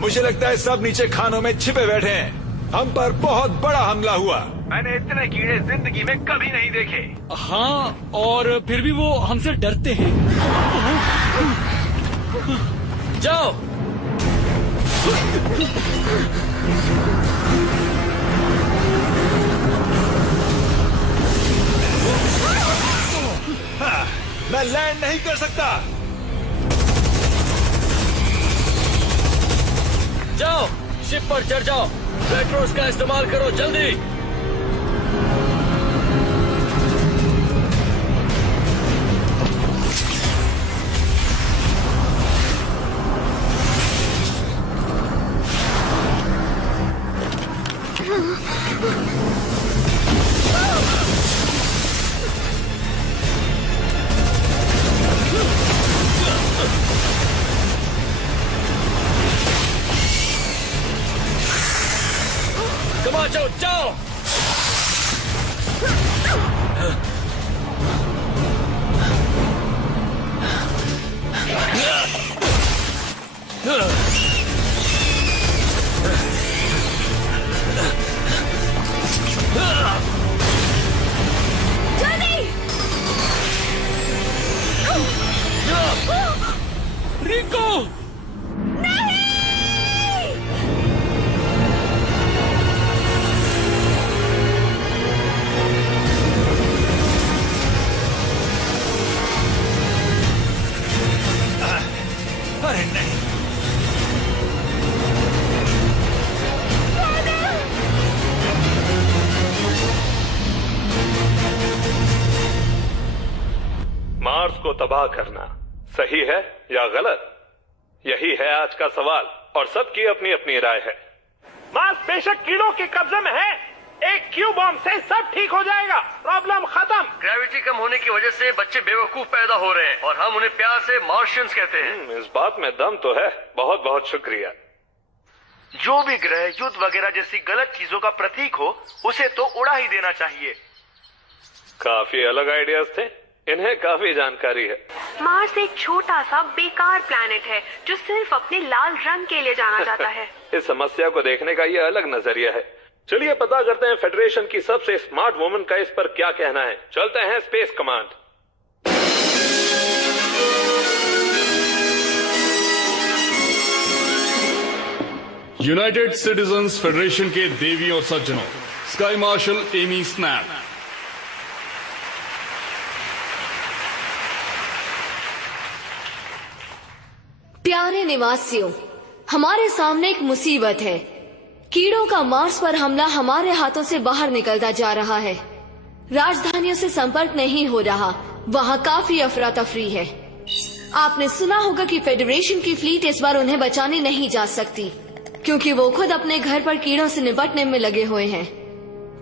मुझे लगता है सब नीचे खानों में छिपे बैठे हैं। हम पर बहुत बड़ा हमला हुआ। मैंने इतने कीड़े जिंदगी में कभी नहीं देखे। हाँ, और फिर भी वो हमसे डरते हैं। जाओ। हाँ, मैं लैंड नहीं कर सकता। जाओ, शिप पर चढ़ जाओ। पेट्रोल्स का इस्तेमाल करो, जल्दी। जाओ जाओ। रिको, अरे नहीं। मार्स को तबाह करना सही है या गलत, यही है आज का सवाल, और सबकी अपनी अपनी राय है। मार्स बेशक कीड़ों के कब्जे में है, एक क्यू बॉम्ब से सब ठीक हो जाएगा, प्रॉब्लम खत्म। ग्रेविटी कम होने की वजह से बच्चे बेवकूफ पैदा हो रहे हैं, और हम उन्हें प्यार से मार्शियंस कहते हैं। इस बात में दम तो है। बहुत बहुत शुक्रिया। जो भी ग्रह युद्ध वगैरह जैसी गलत चीजों का प्रतीक हो, उसे तो उड़ा ही देना चाहिए। काफी अलग आइडियाज थे, इन्हें काफी जानकारी है। मार्स एक छोटा सा बेकार प्लैनेट है जो सिर्फ अपने लाल रंग के लिए जाना जाता है। इस समस्या को देखने का ये अलग नजरिया है। चलिए पता करते हैं फेडरेशन की सबसे स्मार्ट वुमन का इस पर क्या कहना है। चलते हैं space command. United citizens federation के देवी और सज्जनों, स्काई मार्शल एमी स्नैप। प्यारे निवासियों, हमारे सामने एक मुसीबत है। कीड़ों का मार्स पर हमला हमारे हाथों से बाहर निकलता जा रहा है। राजधानियों से संपर्क नहीं हो रहा, वहाँ काफी अफरा तफरी है। आपने सुना होगा कि फेडरेशन की फ्लीट इस बार उन्हें बचाने नहीं जा सकती, क्योंकि वो खुद अपने घर पर कीड़ों से निपटने में लगे हुए हैं।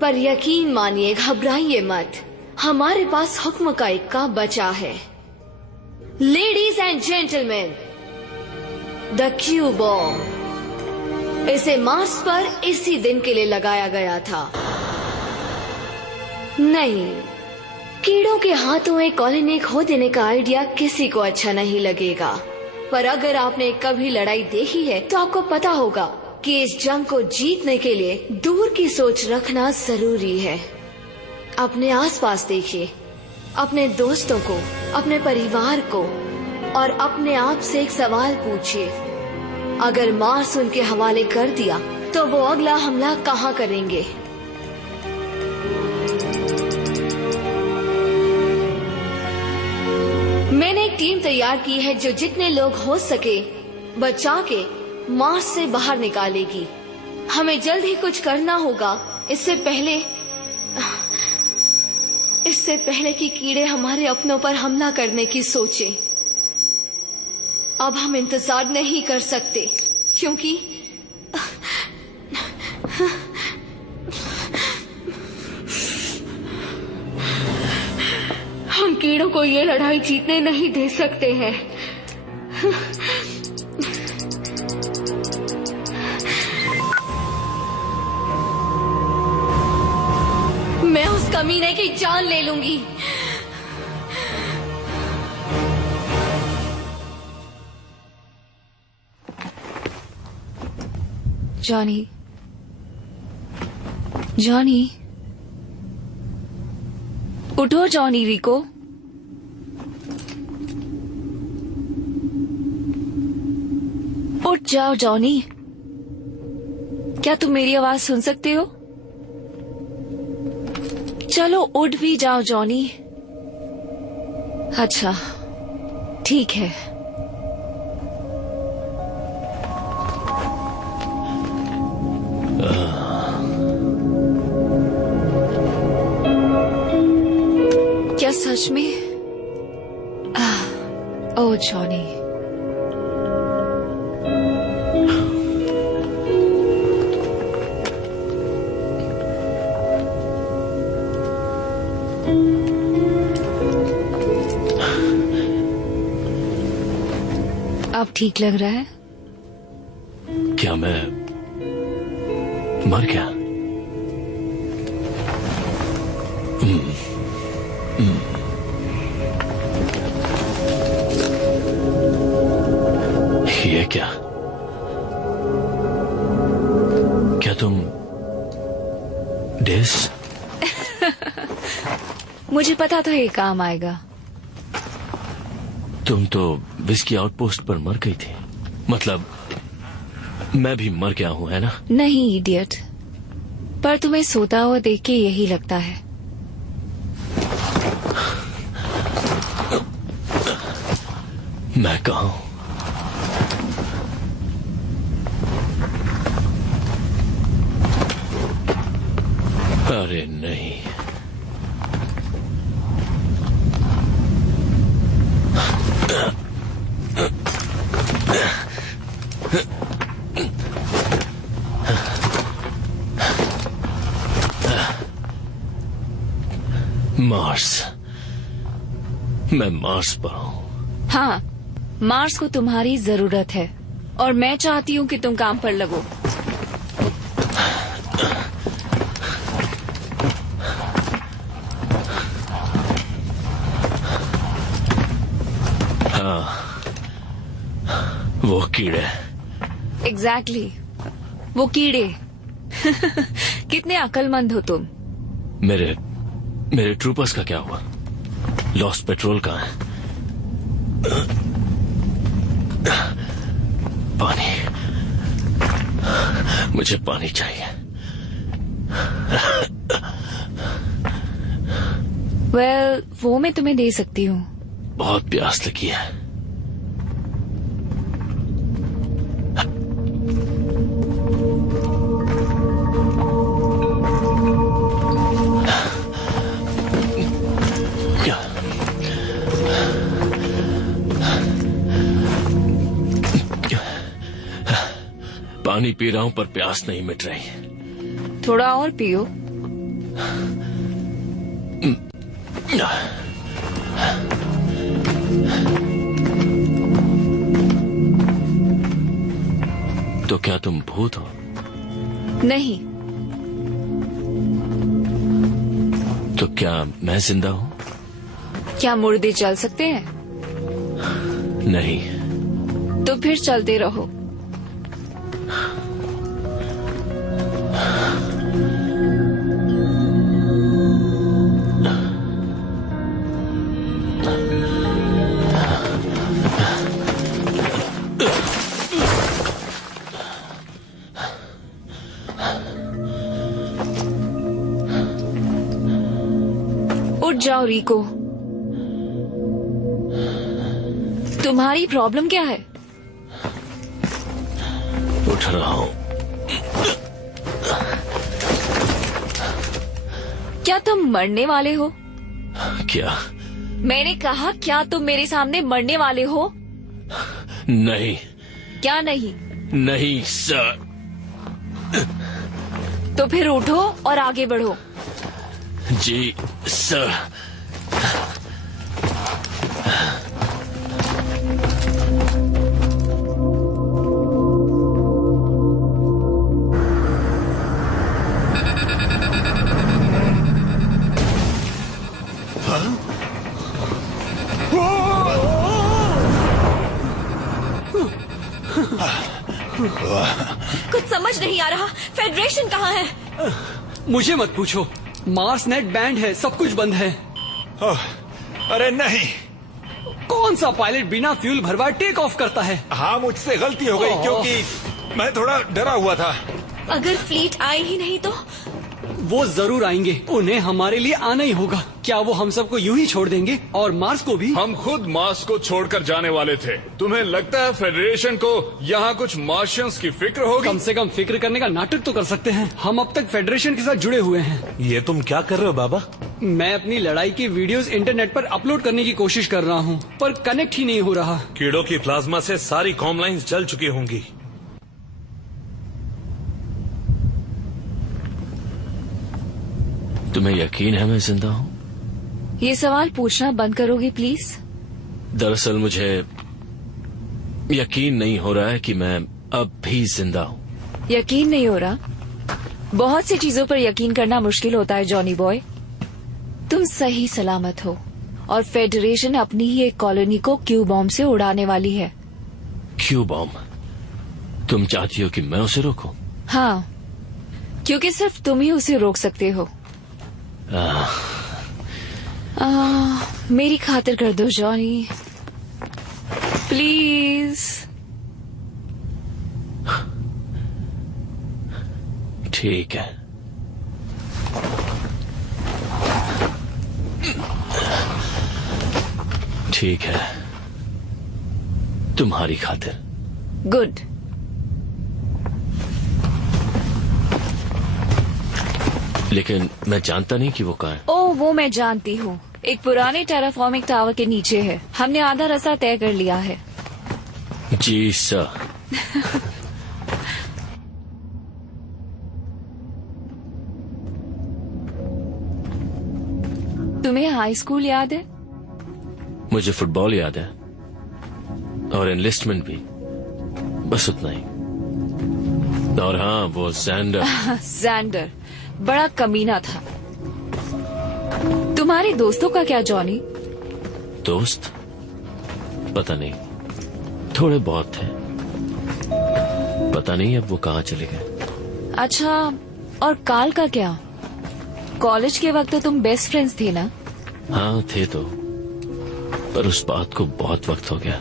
पर यकीन मानिए, घबराइए मत, हमारे पास हुक्म का इक्का बचा है। Ladies and gentleman, the Q bomb. इसे मार्स पर इसी दिन के लिए लगाया गया था। नहीं, कीड़ों के हाथों एक कॉलोनी खो देने का आइडिया किसी को अच्छा नहीं लगेगा। पर अगर आपने कभी लड़ाई देखी है तो आपको पता होगा कि इस जंग को जीतने के लिए दूर की सोच रखना जरूरी है। अपने आसपास देखिए, अपने दोस्तों को, अपने परिवार को, और अपने आप से एक सवाल पूछिए, अगर मार्स उनके हवाले कर दिया तो वो अगला हमला कहाँ करेंगे? मैंने एक टीम तैयार की है जो जितने लोग हो सके बचा के मार्स से बाहर निकालेगी। हमें जल्द ही कुछ करना होगा, इससे पहले इससे पहले कि कीड़े हमारे अपनों पर हमला करने की सोचें, अब हम इंतजार नहीं कर सकते, क्योंकि हम कीड़ों को ये लड़ाई जीतने नहीं दे सकते हैं। मैं उस कमीने की जान ले लूंगी। जॉनी, जॉनी, उठो जॉनी। रिको, उठ जाओ जॉनी। क्या तुम मेरी आवाज सुन सकते हो? चलो उठ भी जाओ जॉनी। अच्छा, ठीक है। क्या सच में? ओह जॉनी, अब ठीक लग रहा है? क्या मैं मर गया? ये क्या तुम डेस? मुझे पता था ये काम आएगा। तुम तो विस्की आउटपोस्ट पर मर गई थी। मतलब मैं भी मर गया हूं, है ना? नहीं इडियट, पर तुम्हें सोता हुआ देख के यही लगता है। मैं कहाँ हूं? अरे नहीं, मार्स। मैं मार्स पर हूं। हाँ, मार्स को तुम्हारी जरूरत है और मैं चाहती हूँ कि तुम काम पर लगो। हाँ, वो कीड़े। एग्जैक्टली, वो कीड़े। कितने अक्लमंद हो तुम। मेरे ट्रूपर्स का क्या हुआ? लॉस्ट पेट्रोल कहाँ है? पानी, मुझे पानी चाहिए। वेल, वो मैं तुम्हें दे सकती हूँ। बहुत प्यास लगी है। पानी पी रहा हूं पर प्यास नहीं मिट रही। थोड़ा और पियो। तो क्या तुम भूत हो? नहीं। तो क्या मैं जिंदा हूं? क्या मुर्दे चल सकते हैं? नहीं। तो फिर चलते रहो। उठ जाओ रिको। तुम्हारी प्रॉब्लम क्या है? उठ रहा हूं। क्या तुम मरने वाले हो? क्या? मैंने कहा क्या तुम मेरे सामने मरने वाले हो? नहीं। क्या नहीं? नहीं सर। तो फिर उठो और आगे बढ़ो। जी सर। कुछ समझ नहीं आ रहा। फेडरेशन कहाँ है? मुझे मत पूछो। मार्स नेट बैंड है, सब कुछ बंद है। अरे नहीं। कौन सा पायलट बिना फ्यूल भरवाए टेक ऑफ करता है? हाँ, मुझसे गलती हो गई क्योंकि मैं थोड़ा डरा हुआ था। अगर फ्लीट आई ही नहीं तो? वो जरूर आएंगे, उन्हें हमारे लिए आना ही होगा। क्या वो हम सबको यूं ही छोड़ देंगे और मार्स को भी? हम खुद मार्स को छोड़कर जाने वाले थे। तुम्हें लगता है फेडरेशन को यहाँ कुछ मार्शियंस की फिक्र होगी? कम से कम फिक्र करने का नाटक तो कर सकते हैं। हम अब तक फेडरेशन के साथ जुड़े हुए हैं। ये तुम क्या कर रहे हो बाबा? मैं अपनी लड़ाई की वीडियोस इंटरनेट पर अपलोड करने की कोशिश कर रहा हूँ, पर कनेक्ट ही नहीं हो रहा। कीड़ों की प्लाज्मा से सारी कॉम लाइन्स जल चुकी होंगी। तुम्हें यकीन है मैं जिंदा हूँ? ये सवाल पूछना बंद करोगी प्लीज? दरअसल मुझे यकीन नहीं हो रहा है कि मैं अब भी जिंदा हूँ। यकीन नहीं हो रहा? बहुत सी चीजों पर यकीन करना मुश्किल होता है जॉनी बॉय। तुम सही सलामत हो और फेडरेशन अपनी ही एक कॉलोनी को क्यू बॉम्ब से उड़ाने वाली है। Q bomb? तुम चाहती हो कि मैं उसे रोकूं? हाँ, क्योंकि सिर्फ तुम ही उसे रोक सकते हो। मेरी खातिर कर दो जॉनी, प्लीज। ठीक है। ठीक है, तुम्हारी खातिर। गुड। लेकिन मैं जानता नहीं कि वो कहाँ है। ओह, वो मैं जानती हूँ। एक पुराने टेराफॉर्मिक टावर के नीचे है। हमने आधा रास्ता तय कर लिया है। जी सर। तुम्हें हाई स्कूल याद है? मुझे फुटबॉल याद है और एनलिस्टमेंट भी, बस उतना ही। और हाँ, वो सैंडर। सैंडर बड़ा कमीना था। तुम्हारे दोस्तों का क्या जॉनी? दोस्त? पता नहीं, थोड़े बहुत थे। पता नहीं अब वो कहाँ चले गए। अच्छा, और काल का क्या? कॉलेज के वक्त तो तुम बेस्ट फ्रेंड्स थे ना? हाँ थे तो, पर उस बात को बहुत वक्त हो गया।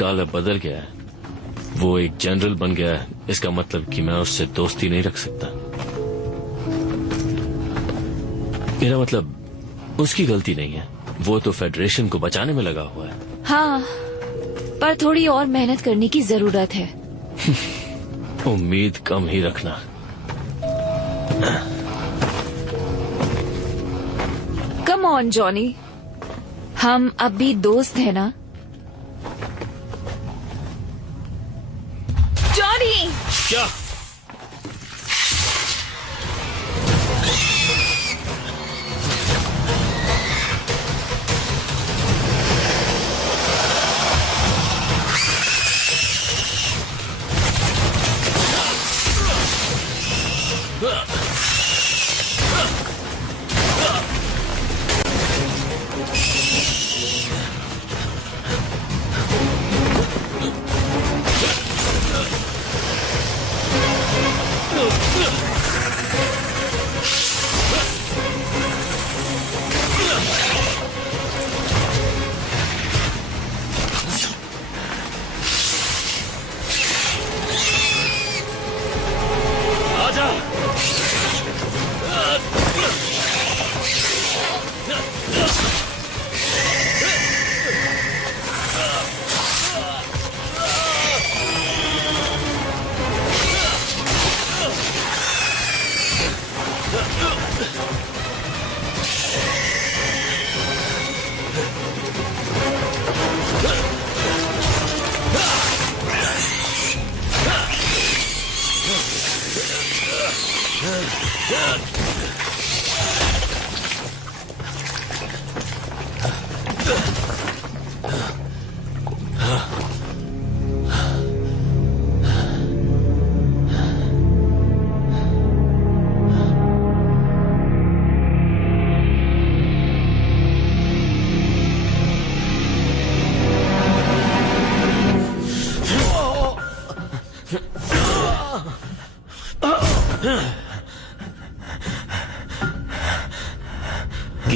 काल अब बदल गया है। वो एक जनरल बन गया है। इसका मतलब कि मैं उससे दोस्ती नहीं रख सकता। मेरा मतलब उसकी गलती नहीं है, वो तो फेडरेशन को बचाने में लगा हुआ है। हाँ, पर थोड़ी और मेहनत करने की जरूरत है। उम्मीद कम ही रखना। कम ऑन जॉनी, हम अब भी दोस्त हैं ना? जॉनी! क्या?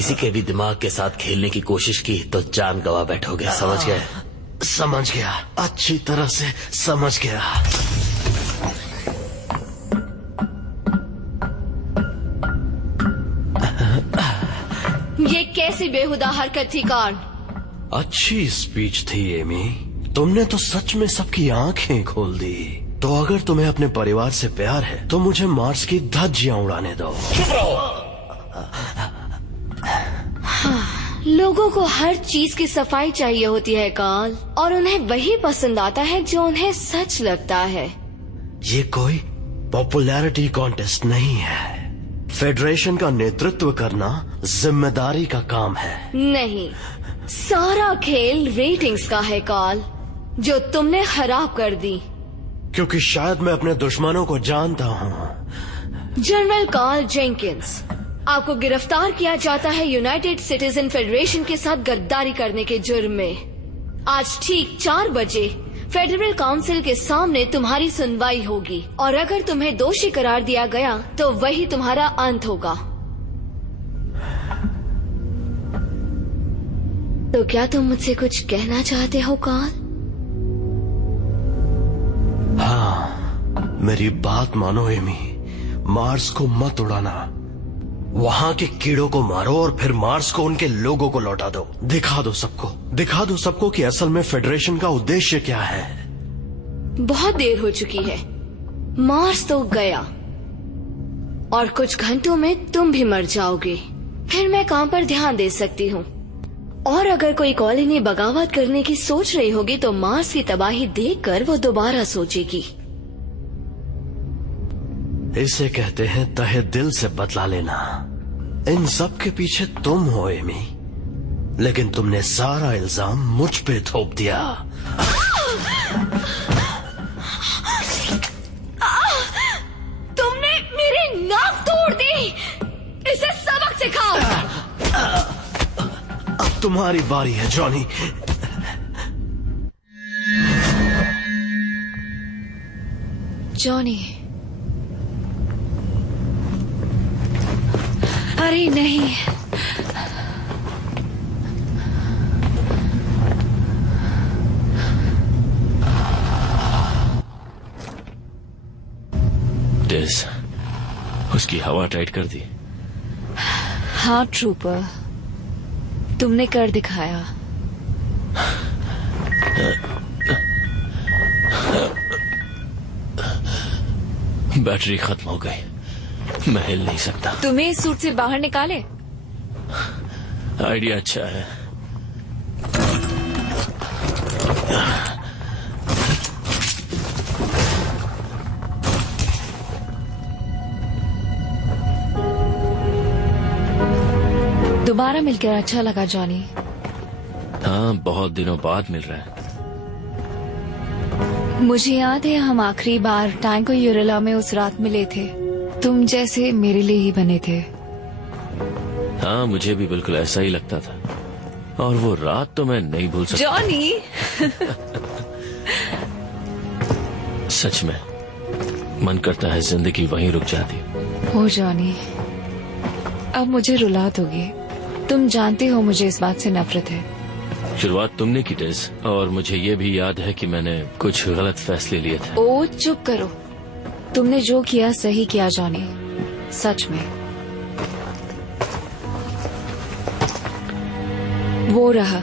किसी के भी दिमाग के साथ खेलने की कोशिश की तो जान गवा बैठोगे, समझ गए? समझ गया, अच्छी तरह से समझ गया। ये कैसी बेहुदा हरकत थी कार्ल? अच्छी स्पीच थी एमी, तुमने तो सच में सबकी आंखें खोल दी। तो अगर तुम्हें अपने परिवार से प्यार है तो मुझे मार्स की धज्जियां उड़ाने दो। चुप रहो। लोगों को हर चीज की सफाई चाहिए होती है कार्ल, और उन्हें वही पसंद आता है जो उन्हें सच लगता है। ये कोई पॉपुलैरिटी कॉन्टेस्ट नहीं है। फेडरेशन का नेतृत्व करना जिम्मेदारी का काम है। नहीं, सारा खेल रेटिंग्स का है कार्ल, जो तुमने खराब कर दी। क्योंकि शायद मैं अपने दुश्मनों को जानता हूँ। जनरल कार्ल जेंकिंस, आपको गिरफ्तार किया जाता है यूनाइटेड सिटीजन फेडरेशन के साथ गद्दारी करने के जुर्म में। आज ठीक 4 बजे फेडरल काउंसिल के सामने तुम्हारी सुनवाई होगी, और अगर तुम्हें दोषी करार दिया गया तो वही तुम्हारा अंत होगा। तो क्या तुम मुझसे कुछ कहना चाहते हो कार्ल? हाँ, मेरी बात मानो एमी, मार्स को मत उड़ाना। वहां के कीड़ों को मारो और फिर मार्स को उनके लोगों को लौटा दो। दिखा दो सबको कि असल में फेडरेशन का उद्देश्य क्या है। बहुत देर हो चुकी है, मार्स तो गया, और कुछ घंटों में तुम भी मर जाओगे। फिर मैं काम पर ध्यान दे सकती हूँ। और अगर कोई कॉलोनी बगावत करने की सोच रही होगी तो मार्स की तबाही देखकर वो दोबारा सोचेगी। इसे कहते हैं तहे दिल से बदला लेना। इन सब के पीछे तुम हो एमी, लेकिन तुमने सारा इल्जाम मुझ पे थोप दिया। तुमने मेरी नाक तोड़ दी। इसे सबक सिखाओ। अब तुम्हारी बारी है जॉनी। जॉनी, अरे नहीं, डेज, उसकी हवा टाइट कर दी। हाँ ट्रूपर, तुमने कर दिखाया। बैटरी खत्म हो गई, मैं हिल नहीं सकता। तुम्हें इस सूट से बाहर निकाले? आइडिया अच्छा है। दोबारा मिलकर अच्छा लगा जॉनी। हाँ, बहुत दिनों बाद मिल रहा है। मुझे याद है हम आखिरी बार टैंको यूरेला में उस रात मिले थे। तुम जैसे मेरे लिए ही बने थे। हाँ, मुझे भी बिल्कुल ऐसा ही लगता था, और वो रात तो मैं नहीं भूल सकता। जॉनी सच में मन करता है जिंदगी वहीं रुक जाती। हो जॉनी, अब मुझे रुला दोगे। तुम जानते हो मुझे इस बात से नफरत है। शुरुआत तुमने की डेज, और मुझे ये भी याद है कि मैंने कुछ गलत फैसले लिए थे। ओ चुप करो, तुमने जो किया सही किया जॉनी, सच में। वो रहा,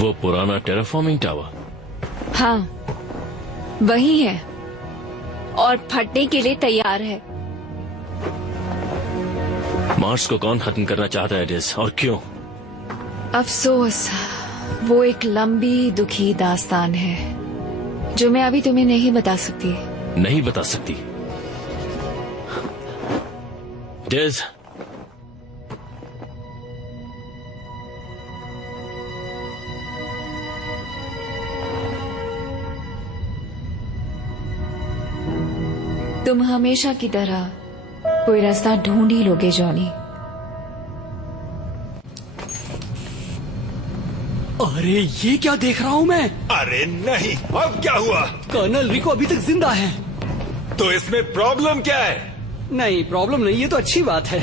वो पुराना टेराफॉर्मिंग टावर। हाँ, वही है, और फटने के लिए तैयार है। मार्स को कौन खत्म करना चाहता है डेज, और क्यों? अफसोस, वो एक लंबी दुखी दास्तान है जो मैं अभी तुम्हें नहीं बता सकती। नहीं बता सकती डेज? तुम हमेशा की तरह कोई रास्ता ढूंढ ही लोगे जॉनी। अरे ये क्या देख रहा हूँ मैं? अरे नहीं, अब क्या हुआ? कर्नल रिको अभी तक जिंदा है। तो इसमें प्रॉब्लम क्या है? नहीं, प्रॉब्लम नहीं, ये तो अच्छी बात है,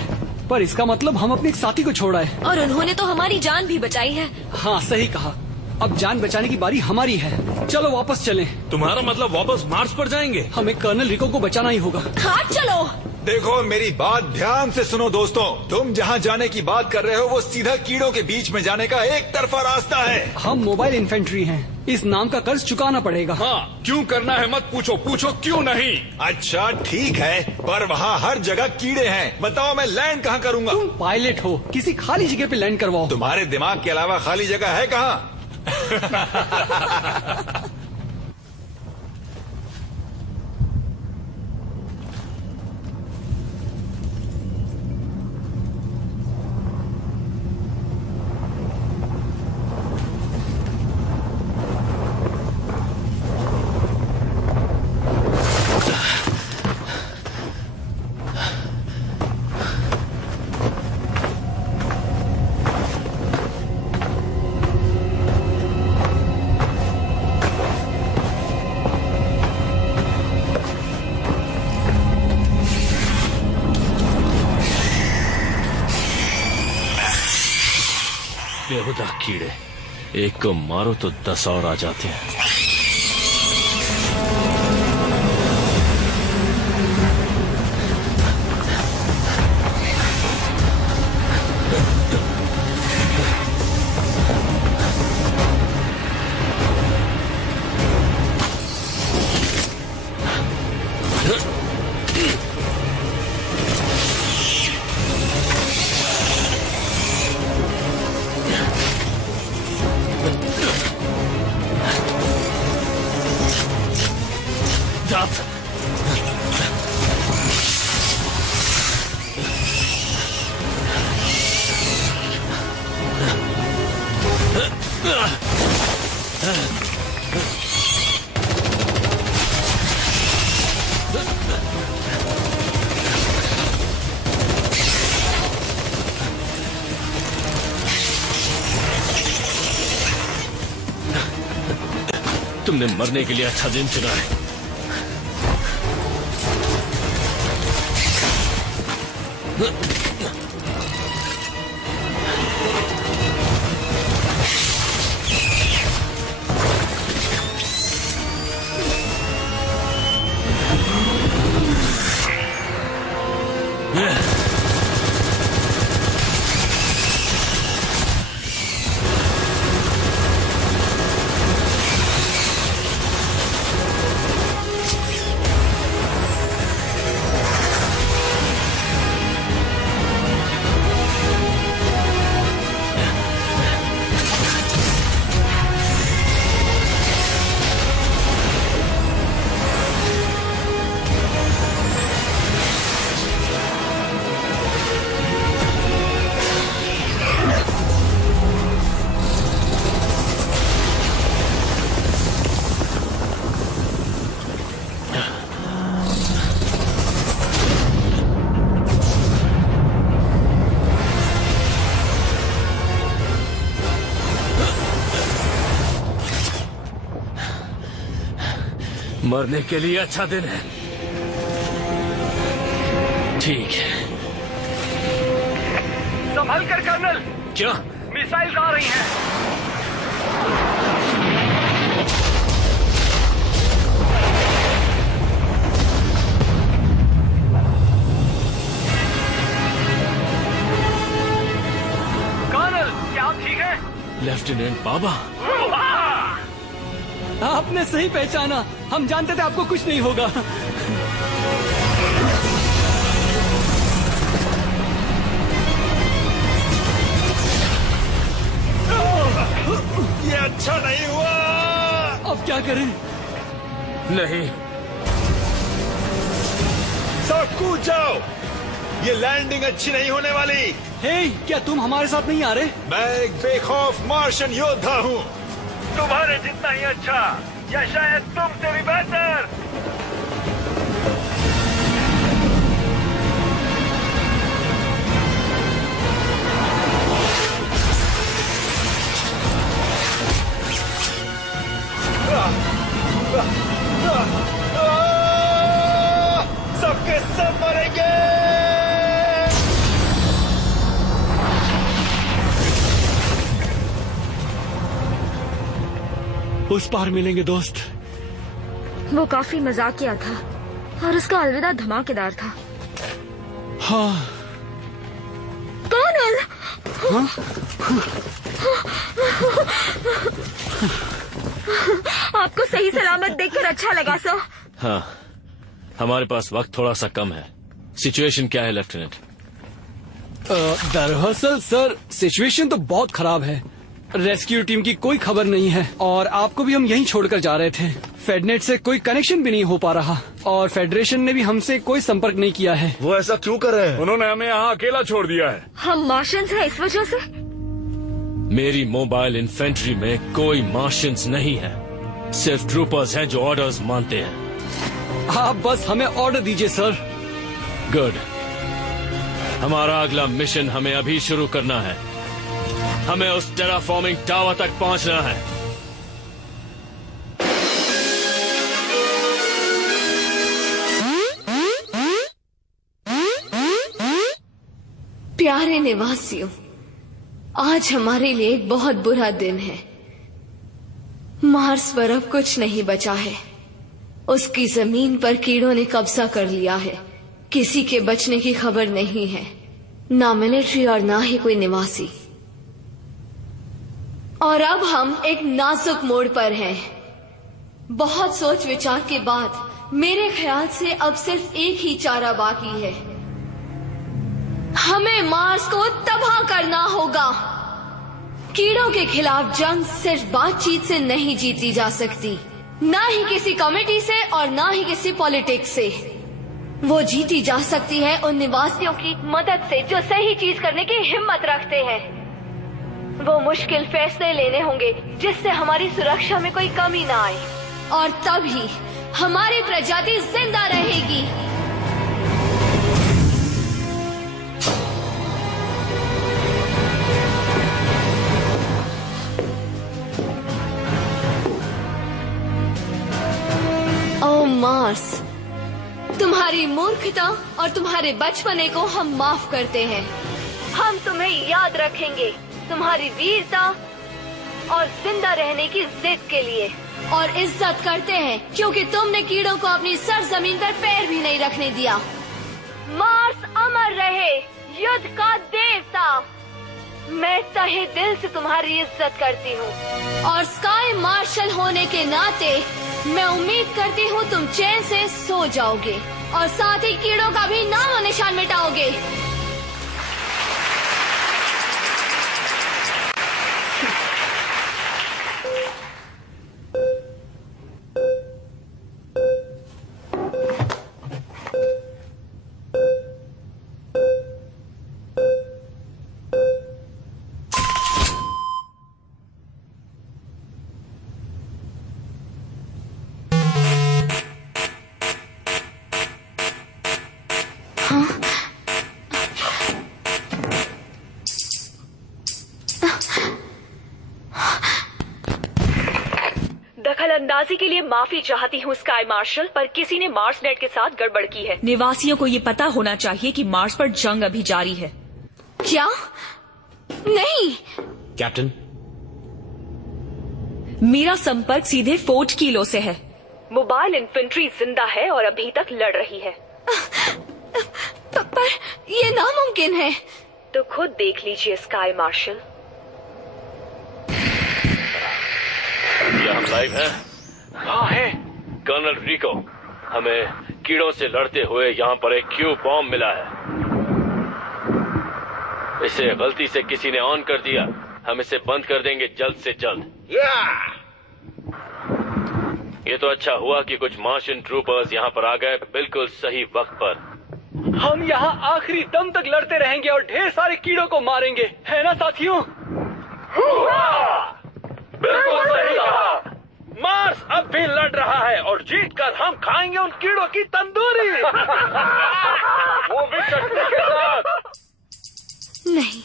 पर इसका मतलब हम अपने एक साथी को छोड़ा है। और उन्होंने तो हमारी जान भी बचाई है। हाँ, सही कहा। अब जान बचाने की बारी हमारी है। चलो वापस चलें। तुम्हारा मतलब वापस मार्स पर जाएंगे? हमें कर्नल रिको को बचाना ही होगा। हाँ चलो। देखो, मेरी बात ध्यान से सुनो दोस्तों। तुम जहाँ जाने की बात कर रहे हो वो सीधा कीड़ों के बीच में जाने का एक तरफा रास्ता है। हम मोबाइल इन्फेंट्री हैं, इस नाम का कर्ज चुकाना पड़ेगा। हाँ, क्यों करना है मत पूछो, पूछो क्यों नहीं। अच्छा ठीक है, पर वहाँ हर जगह कीड़े हैं। बताओ मैं लैंड कहाँ करूँगा? तुम पायलट हो, किसी खाली जगह पे लैंड करवाओ। तुम्हारे दिमाग के अलावा खाली जगह है कहाँ? बेहुदा कीड़े, एक को मारो तो 10 और आ जाते हैं। तुमने मरने के लिए अच्छा दिन चुना है। मरने के लिए अच्छा दिन है। ठीक है। संभल कर कर्नल। क्या? मिसाइल्स आ रही हैं। कर्नल, क्या आप ठीक हैं? लेफ्टिनेंट बाबा, आपने सही पहचाना। हम जानते थे आपको कुछ नहीं होगा। ये अच्छा नहीं हुआ। अब क्या करें? नहीं, सब कूद जाओ। ये लैंडिंग अच्छी नहीं होने वाली। हे, क्या तुम हमारे साथ नहीं आ रहे? मैं एक बेखौफ मार्शन योद्धा हूँ। तुम्हारे जितना ही अच्छा, या शायद तुमसे भी बेहतर। सबके सब मरेंगे। उस पार मिलेंगे दोस्त। वो काफी मजाकिया था और उसका अलविदा धमाकेदार था। हाँ। कर्नल! हाँ? आपको सही सलामत देखकर अच्छा लगा सर। हाँ, हमारे पास वक्त थोड़ा सा कम है। सिचुएशन क्या है लेफ्टिनेंट? दरअसल सर सिचुएशन तो बहुत खराब है। रेस्क्यू टीम की कोई खबर नहीं है और आपको भी हम यहीं छोड़कर जा रहे थे। फेडनेट से कोई कनेक्शन भी नहीं हो पा रहा और फेडरेशन ने भी हमसे कोई संपर्क नहीं किया है। वो ऐसा क्यों कर रहे हैं? उन्होंने हमें यहाँ अकेला छोड़ दिया है। हम मार्शियंस हैं इस वजह से। मेरी मोबाइल इन्फेंट्री में कोई मार्शियंस नहीं है, सिर्फ ट्रूपर्स हैं जो ऑर्डर्स मानते हैं। आप बस हमें ऑर्डर दीजिए सर। गुड। हमारा अगला मिशन हमें अभी शुरू करना है। हमें उस टेराफॉर्मिंग टावर तक पहुंचना है। प्यारे निवासियों, आज हमारे लिए एक बहुत बुरा दिन है। मार्स पर अब कुछ नहीं बचा है। उसकी जमीन पर कीड़ों ने कब्जा कर लिया है। किसी के बचने की खबर नहीं है, ना मिलिट्री और ना ही कोई निवासी। और अब हम एक नाजुक मोड़ पर हैं। बहुत सोच विचार के बाद मेरे ख्याल से अब सिर्फ एक ही चारा बाकी है। हमें मार्स को तबाह करना होगा। कीड़ों के खिलाफ जंग सिर्फ बातचीत से नहीं जीती जा सकती, ना ही किसी कमेटी से और ना ही किसी पॉलिटिक्स से। वो जीती जा सकती है उन निवासियों की मदद से जो सही चीज करने की हिम्मत रखते हैं। वो मुश्किल फैसले लेने होंगे जिससे हमारी सुरक्षा में कोई कमी ना आए, और तभी हमारी प्रजाति जिंदा रहेगी। ओ मार्स, तुम्हारी मूर्खता और तुम्हारे बचपने को हम माफ करते हैं। हम तुम्हें याद रखेंगे तुम्हारी वीरता और जिंदा रहने की जिद के लिए, और इज्जत करते हैं क्योंकि तुमने कीड़ों को अपनी सरजमीन पर पैर भी नहीं रखने दिया। मार्स अमर रहे, युद्ध का देवता। मैं तहे दिल से तुम्हारी इज्जत करती हूँ और स्काई मार्शल होने के नाते मैं उम्मीद करती हूँ तुम चैन से सो जाओगे और साथ ही कीड़ों का भी नाम और निशान मिटाओगे। दखलंदाजी के लिए माफी चाहती हूँ स्काई मार्शल, पर किसी ने मार्स नेट के साथ गड़बड़ की है। निवासियों को ये पता होना चाहिए कि मार्स पर जंग अभी जारी है। क्या? नहीं कैप्टन, मेरा संपर्क सीधे फोर्ट कीलो से है। मोबाइल इन्फेंट्री जिंदा है और अभी तक लड़ रही है। पर ये नामुमकिन है। तो खुद देख लीजिए स्काई मार्शल। क्या हम लाइव हैं? हाँ है। कर्नल रिको, हमें कीड़ों से लड़ते हुए यहाँ पर एक क्यू बॉम्ब मिला है। इसे गलती से किसी ने ऑन कर दिया। हम इसे बंद कर देंगे जल्द से जल्द। ये तो अच्छा हुआ कि कुछ मार्शियन ट्रूपर्स यहाँ पर आ गए बिल्कुल सही वक्त पर। हम यहाँ आखिरी दम तक लड़ते रहेंगे और ढेर सारे कीड़ों को मारेंगे, है ना साथियों? बिल्कुल सही कहा। मार्स अब भी लड़ रहा है और जीतकर हम खाएंगे उन कीड़ों की तंदूरी। वो भी चटनी के साथ। नहीं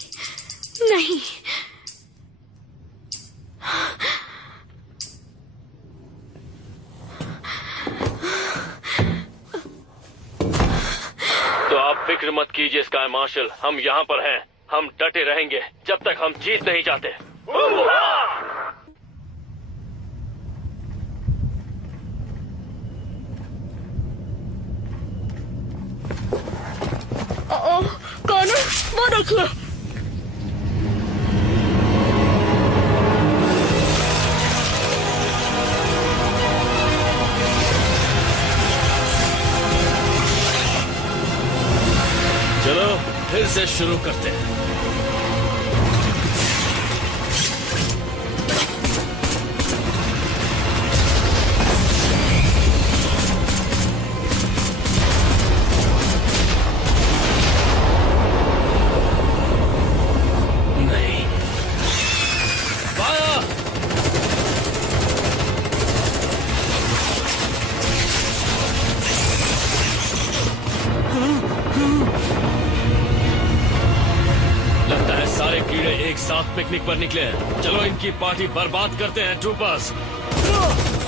नहीं, तो आप फिक्र मत कीजिए स्काई मार्शल, हम यहाँ पर हैं। हम डटे रहेंगे जब तक हम जीत नहीं जाते। रखिए। चलो फिर से शुरू करते हैं। नहीं, फायर! लगता है सारे कीड़े एक साथ पिकनिक पर निकले हैं। चलो इनकी पार्टी बर्बाद करते हैं ट्रूपर्स।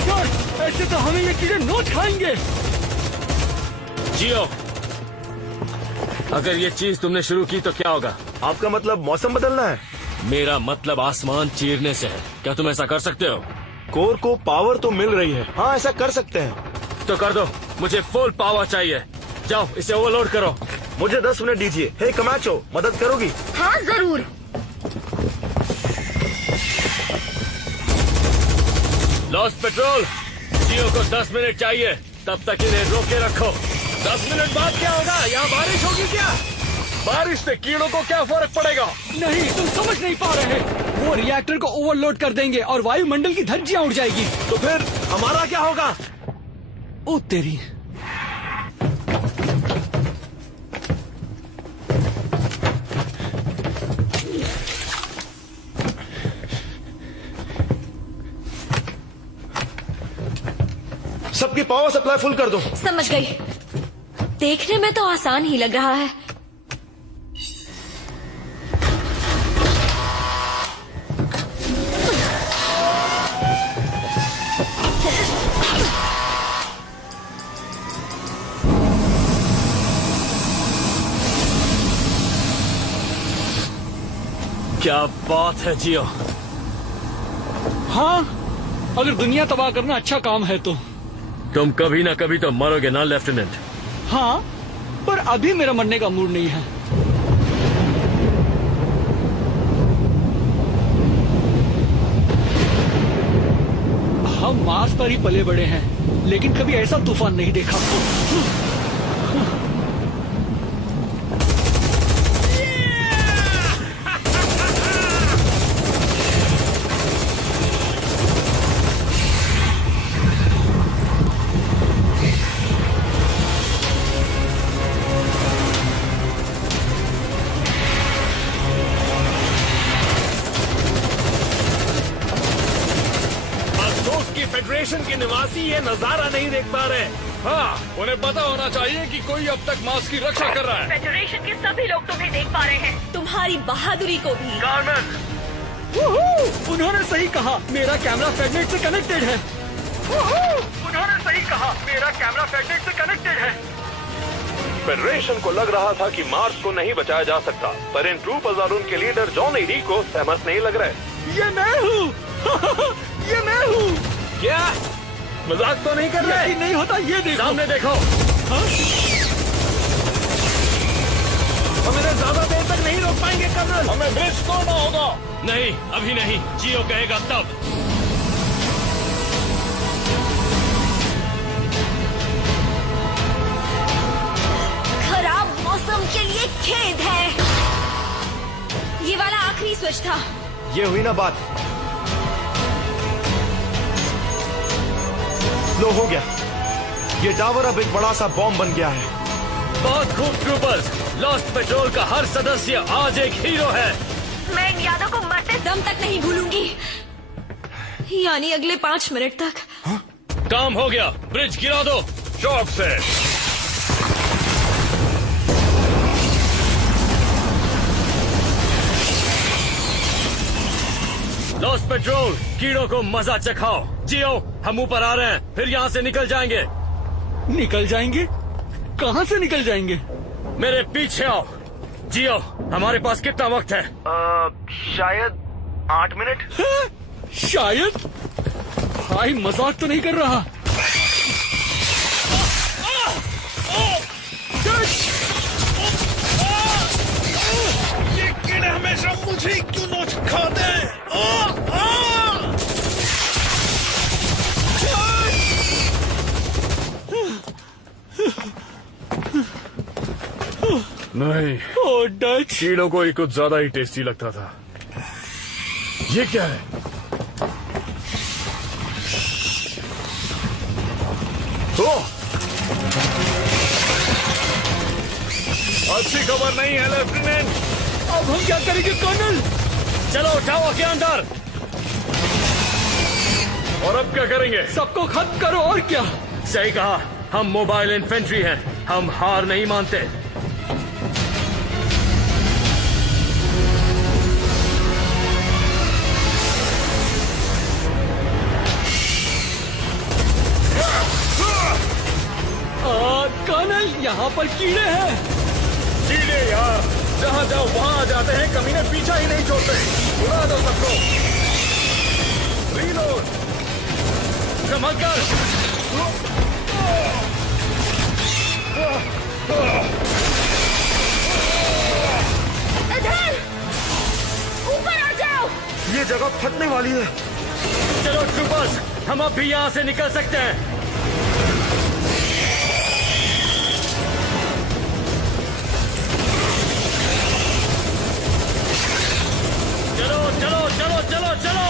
सर, ऐसे तो हमें ये कीड़े नोच खाएंगे। जियो, अगर ये चीज तुमने शुरू की तो क्या होगा? आपका मतलब मौसम बदलना है? मेरा मतलब आसमान चीरने से है। क्या तुम ऐसा कर सकते हो? कोर को पावर तो मिल रही है। हाँ, ऐसा कर सकते हैं। तो कर दो, मुझे फुल पावर चाहिए। जाओ इसे ओवरलोड करो। मुझे 10 मिनट दीजिए। हे कमाचो, मदद करोगी? हाँ जरूर। लॉस्ट पेट्रोल, जियो को 10 मिनट चाहिए। तब तक इन्हें रोके रखो। 10 मिनट बाद क्या होगा? यहाँ बारिश होगी क्या? बारिश से कीड़ों को क्या फर्क पड़ेगा? नहीं, तुम समझ नहीं पा रहे। वो रिएक्टर को ओवरलोड कर देंगे और वायुमंडल की धज्जियां उड़ जाएगी। तो फिर हमारा क्या होगा? ओ तेरी। सबकी पावर सप्लाई फुल कर दो। समझ गई। देखने में तो आसान ही लग रहा है। क्या बात है जियो। हाँ, अगर दुनिया तबाह करना अच्छा काम है तो तुम कभी ना कभी तो मरोगे ना लेफ्टिनेंट। हाँ, पर अभी मेरा मरने का मूड नहीं है। हम मार्स पर ही पले बड़े हैं, लेकिन कभी ऐसा तूफान नहीं देखा। फेडरेशन के निवासी ये नजारा नहीं देख पा रहे। हाँ, उन्हें पता होना चाहिए कि कोई अब तक मार्स की रक्षा कर रहा है। फेडरेशन के सभी लोग तुम्हें देख पा रहे हैं, तुम्हारी बहादुरी को भी। कार्मेन, उन्होंने सही कहा, मेरा कैमरा फेडनेट से कनेक्टेड है। उन्होंने सही कहा, मेरा कैमरा फेडनेट से कनेक्टेड है। फेडरेशन को लग रहा था कि मार्स को नहीं बचाया जा सकता, पर इन ट्रूपर्स और उनके लीडर जॉन ईडी को सहमत नहीं लग रहे। ये मैं हूँ। ये मैं हूँ। क्या मजाक तो नहीं कर रहे? नहीं होता, ये देखो। सामने देखो। हम इन्हें ज्यादा देर तक नहीं रोक पाएंगे कर्नल। हमें ब्रिज तोड़ना होगा। नहीं, अभी नहीं। जियो कहेगा तब। खराब मौसम के लिए खेद है। ये वाला आखिरी स्विच था। ये हुई ना बात। लो, हो गया। ये टावर अब एक बड़ा सा बॉम्ब बन गया है। बहुत खूब ट्रूपर्स। लॉस्ट पेट्रोल का हर सदस्य आज एक हीरो है। मैं इन यादों को मरते दम तक नहीं भूलूंगी, यानी अगले 5 मिनट तक। काम हो गया, ब्रिज गिरा दो। शॉप से लॉस्ट पेट्रोल, कीड़ों को मजा चखाओ। जियो, हम ऊपर आ रहे हैं, फिर यहाँ से निकल जाएंगे। निकल जाएंगे? कहाँ से निकल जाएंगे? मेरे पीछे आओ। जियो, हमारे पास कितना वक्त है? शायद 8 मिनट। शायद? भाई मजाक तो नहीं कर रहा। इन्फेंट्री क्यों नोच खाते हैं? नहीं, कीड़ों को ही कुछ ज्यादा ही टेस्टी लगता था। ये क्या है? अच्छी खबर नहीं है लेफ्टिनेंट। अब हम क्या करेंगे कर्नल? चलो उठाओ के अंदर। और अब क्या करेंगे? सबको खत्म करो और क्या। सही कहा, हम मोबाइल इन्फेंट्री हैं, हम हार नहीं मानते। कर्नल, यहाँ पर कीड़े हैं। कीड़े यार, जहाँ जाओ वहाँ आ जाते हैं, कमीने पीछा ही नहीं छोड़ते। उड़ा दो सबको। रीलोड। संभल कर। इधर ऊपर आ जाओ। ये जगह फटने वाली है। चलो ट्रूपर्स, हम अब भी यहाँ से निकल सकते हैं। चलो चलो चलो चलो चलो।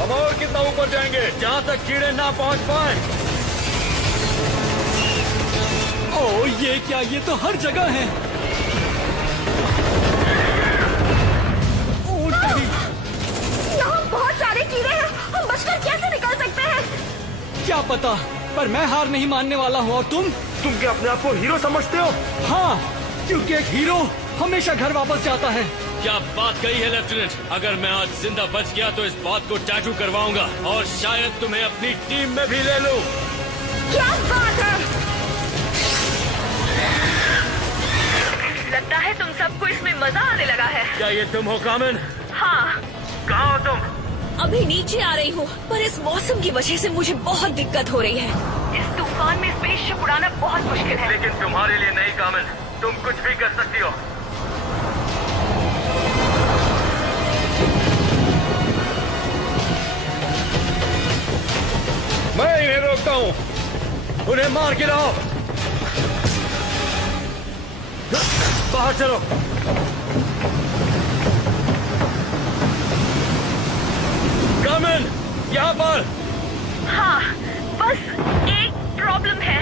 हम और कितना ऊपर जाएंगे? जहाँ तक कीड़े ना पहुँच पाए। ओ ये क्या, ये तो हर जगह है। यहाँ बहुत सारे कीड़े हैं, हम बचकर कैसे निकल सकते हैं? क्या पता, पर मैं हार नहीं मानने वाला हूँ। और तुम क्या अपने आप को हीरो समझते हो? हाँ, क्योंकि एक हीरो हमेशा घर वापस जाता है। क्या बात कही है लेफ्टिनेंट। अगर मैं आज जिंदा बच गया तो इस बात को टैटू करवाऊंगा और शायद तुम्हें अपनी टीम में भी ले लूं। क्या बात है? लगता है तुम सबको इसमें मजा आने लगा है। क्या ये तुम हो कामिन? हाँ। कहाँ हो तुम? अभी नीचे आ रही हूँ, पर इस मौसम की वजह से मुझे बहुत दिक्कत हो रही है। इस तूफान में स्पेसशिप उड़ाना बहुत मुश्किल है। लेकिन तुम्हारे लिए नहीं कामिन, तुम कुछ भी कर सकती हो। मैं इन्हें रोकता हूँ। उन्हें मार के लाओ। बाहर चलो। कामिन, यहाँ पर। हाँ, बस एक प्रॉब्लम है।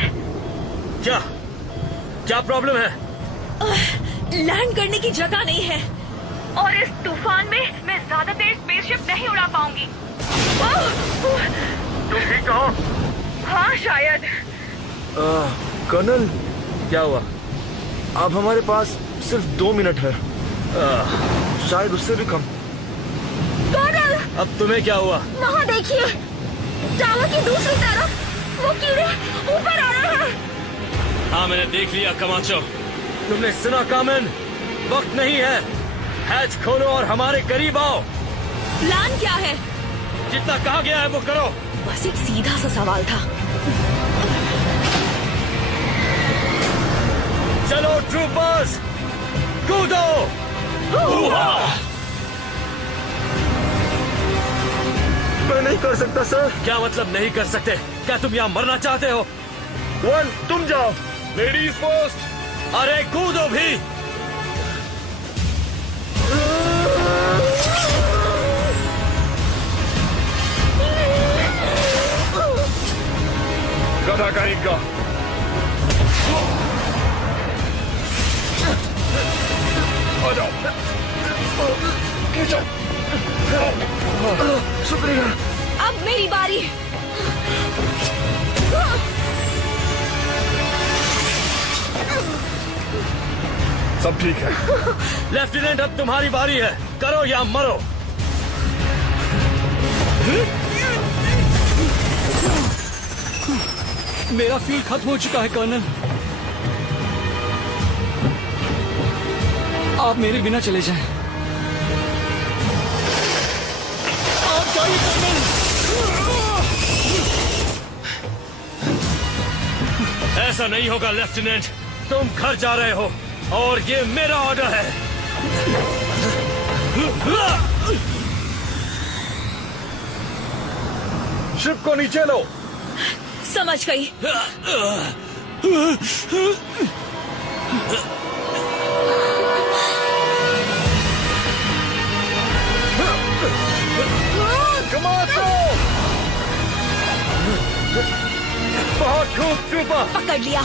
क्या क्या प्रॉब्लम है? लैंड करने की जगह नहीं है, और इस तूफान में मैं ज्यादा देर स्पेसशिप नहीं उड़ा पाऊंगी। तुम ठीक हो? हाँ शायद। कर्नल, क्या हुआ? अब हमारे पास सिर्फ 2 मिनट है, शायद उससे भी कम। कर्नल, अब तुम्हें क्या हुआ? वहाँ देखिए, टावर की दूसरी तरफ वो कीड़े ऊपर आ रहे हैं। हाँ, मैंने देख लिया कमाचो। तुमने सुना कामिन? वक्त नहीं है। हैच खोलो और हमारे करीब आओ। प्लान क्या है? जितना कहा गया है वो करो। बस एक सीधा सा सवाल था। चलो ट्रूपर्स, कूदो। मैं नहीं कर सकता सर। क्या मतलब नहीं कर सकते? क्या तुम यहाँ मरना चाहते हो? वन, तुम जाओ। Ladies first. अरे कूदो भी। गधा कहीं का। आ जाओ, खींचो। शुक्रिया। अब मेरी बारी। सब ठीक है। लेफ्टिनेंट, अब तुम्हारी बारी है। करो या मरो। मेरा फ्यूल खत्म हो चुका है कर्नल। आप मेरे बिना चले जाएं। आप जाइए कर्नल। ऐसा नहीं होगा लेफ्टिनेंट, तुम घर जा रहे हो और ये मेरा ऑर्डर है। शिप को नीचे लो। समझ गई। बहुत खूब ट्रूपर। पकड़ लिया।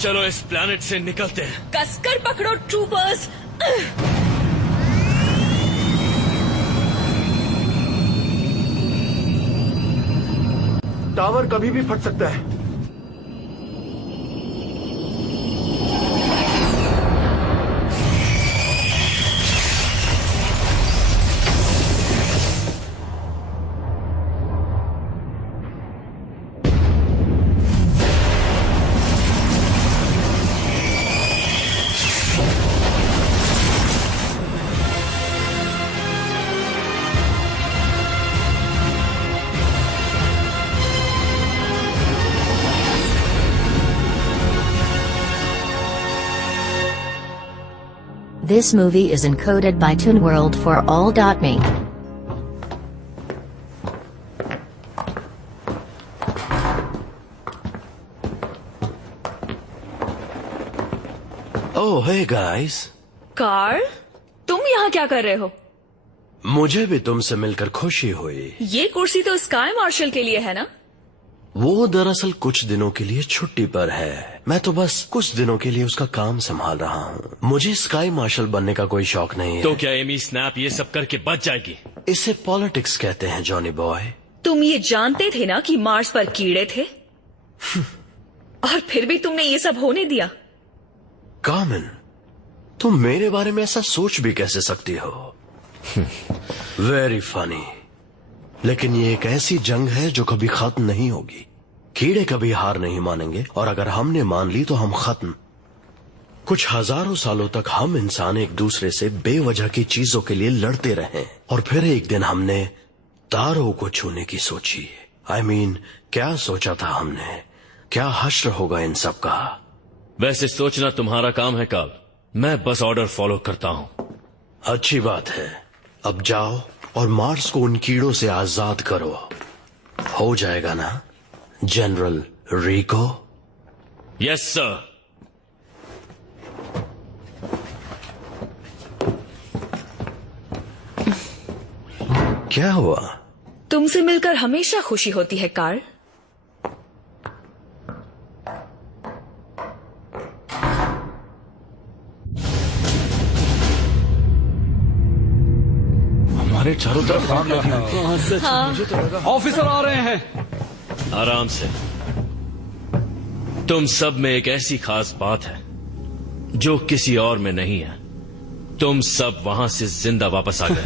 चलो इस प्लैनेट से निकलते हैं। कसकर पकड़ो ट्रूपर्स। टावर कभी भी फट सकता है। This movie is encoded by ToonWorld for all.me. Oh, hey guys. Carl, तुम यहाँ क्या कर रहे हो? मुझे भी तुमसे मिलकर खुशी हुई। ये कुर्सी तो स्काई मार्शल के लिए है ना? वो दरअसल कुछ दिनों के लिए छुट्टी पर है। मैं तो बस कुछ दिनों के लिए उसका काम संभाल रहा हूँ। मुझे स्काई मार्शल बनने का कोई शौक नहीं है। तो क्या एमी स्नैप ये सब करके बच जाएगी? इसे पॉलिटिक्स कहते हैं जॉनी बॉय। तुम ये जानते थे ना कि मार्स पर कीड़े थे? और फिर भी तुमने ये सब होने दिया? कार्मेन, तुम मेरे बारे में ऐसा सोच भी कैसे सकती हो? Very funny. लेकिन ये एक ऐसी जंग है जो कभी खत्म नहीं होगी। कीड़े कभी हार नहीं मानेंगे, और अगर हमने मान ली तो हम खत्म। कुछ हजारों सालों तक हम इंसान एक दूसरे से बेवजह की चीजों के लिए लड़ते रहे, और फिर एक दिन हमने तारों को छूने की सोची। I mean, क्या सोचा था हमने? क्या हश्र होगा इन सब का? वैसे सोचना तुम्हारा काम है कार्ल, मैं बस ऑर्डर फॉलो करता हूँ। अच्छी बात है। अब जाओ और मार्स को उन कीड़ों से आजाद करो। हो जाएगा ना जनरल रिको? Yes sir. क्या हुआ? तुमसे मिलकर हमेशा खुशी होती है कार्ल। हमारे चारों तरफ काम लगा। मुझे तो लगा ऑफिसर आ रहे हैं। आराम से। तुम सब में एक ऐसी खास बात है जो किसी और में नहीं है। तुम सब वहां से जिंदा वापस आ गए।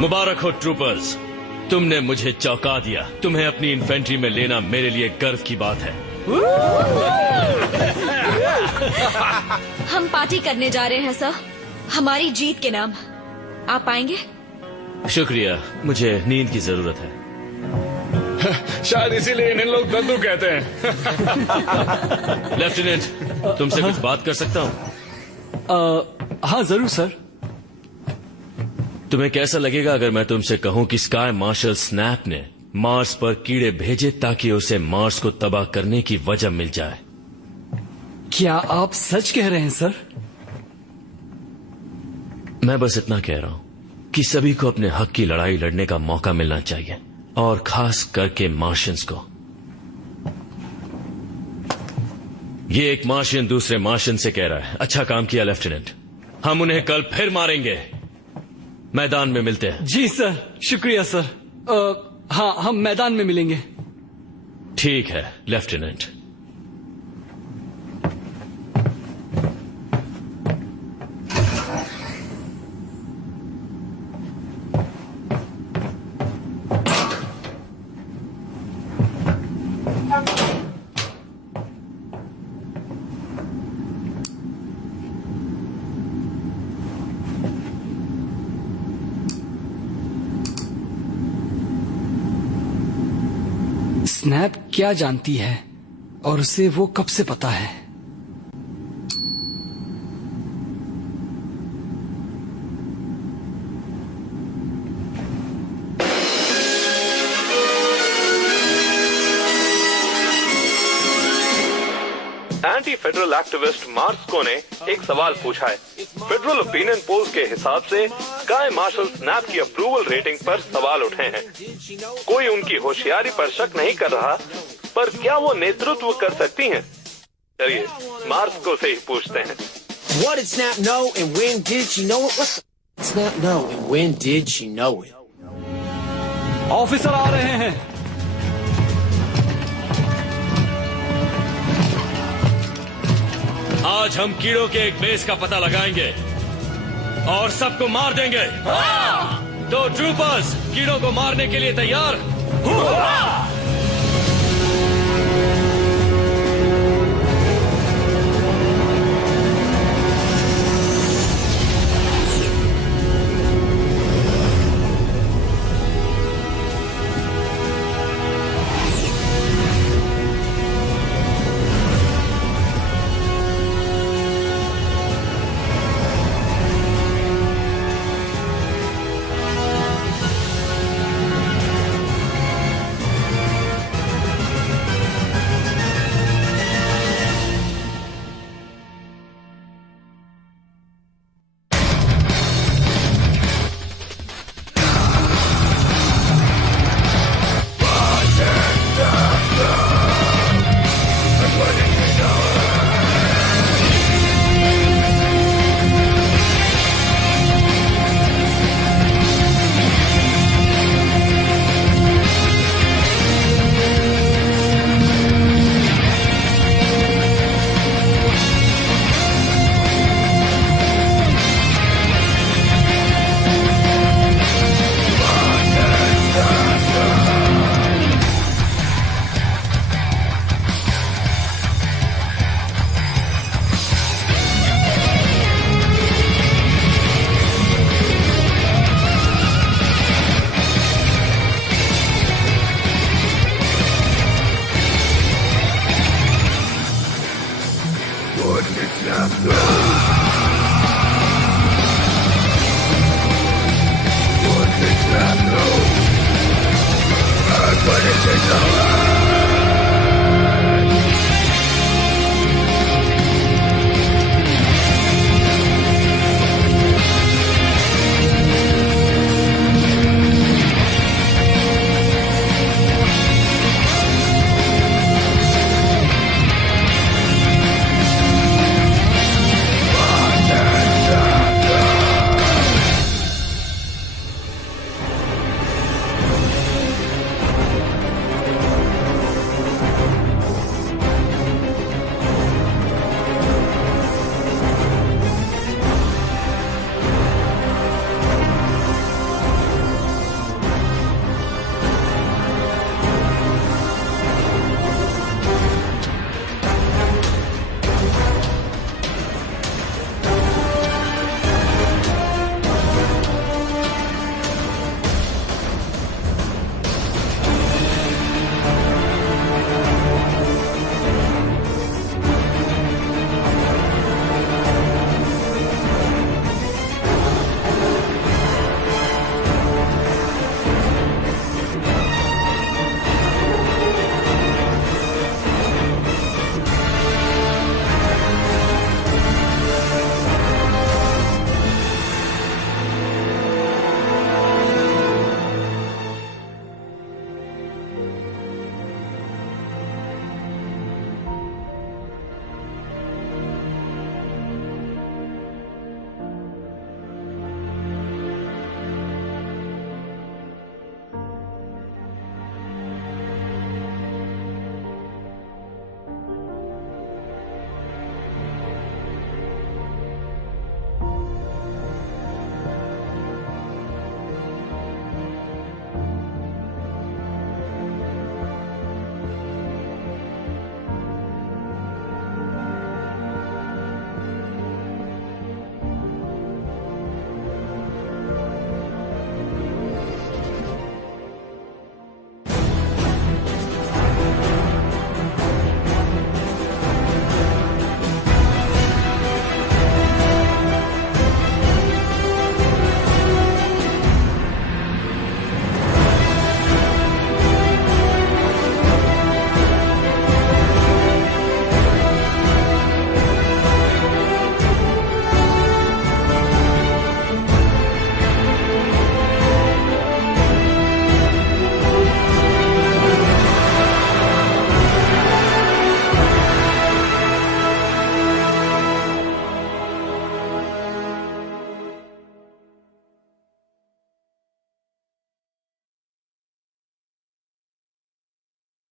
मुबारक हो ट्रूपर्स, तुमने मुझे चौंका दिया। तुम्हें अपनी इन्फेंट्री में लेना मेरे लिए गर्व की बात है। हम पार्टी करने जा रहे हैं सर, हमारी जीत के नाम। आप आएंगे? शुक्रिया, मुझे नींद की जरूरत है। शायद इसीलिए इन्हें लोग दद्दू कहते हैं। लेफ्टिनेंट, तुमसे कुछ बात कर सकता हूँ? हाँ जरूर सर। तुम्हें कैसा लगेगा अगर मैं तुमसे कहूं कि स्काई मार्शल स्नैप ने मार्स पर कीड़े भेजे ताकि उसे मार्स को तबाह करने की वजह मिल जाए? क्या आप सच कह रहे हैं सर? मैं बस इतना कह रहा हूं कि सभी को अपने हक की लड़ाई लड़ने का मौका मिलना चाहिए, और खास करके मार्शियंस को। ये एक मार्शियन दूसरे मार्शियन से कह रहा है। अच्छा काम किया लेफ्टिनेंट, हम उन्हें कल फिर मारेंगे। मैदान में मिलते हैं। जी सर, शुक्रिया सर। हाँ, हम मैदान में मिलेंगे। ठीक है लेफ्टिनेंट। स्नैप क्या जानती है और उसे वो कब से पता है? एंटी फेडरल एक्टिविस्ट मार्स्को ने एक सवाल पूछा है। फेडरल ओपिनियन पोल्स के हिसाब से स्काई मार्शल स्नैप की अप्रूवल रेटिंग पर सवाल उठे हैं। कोई उनकी होशियारी पर शक नहीं कर रहा, पर क्या वो नेतृत्व कर सकती हैं? चलिए मार्स्को से ही पूछते हैं। What did Snap know and when did she know it? What did Snap know and when did she know it? Officer आ रहे हैं। आज हम कीड़ों के एक बेस का पता लगाएंगे और सबको मार देंगे। तो ट्रूपर्स, कीड़ों को मारने के लिए तैयार?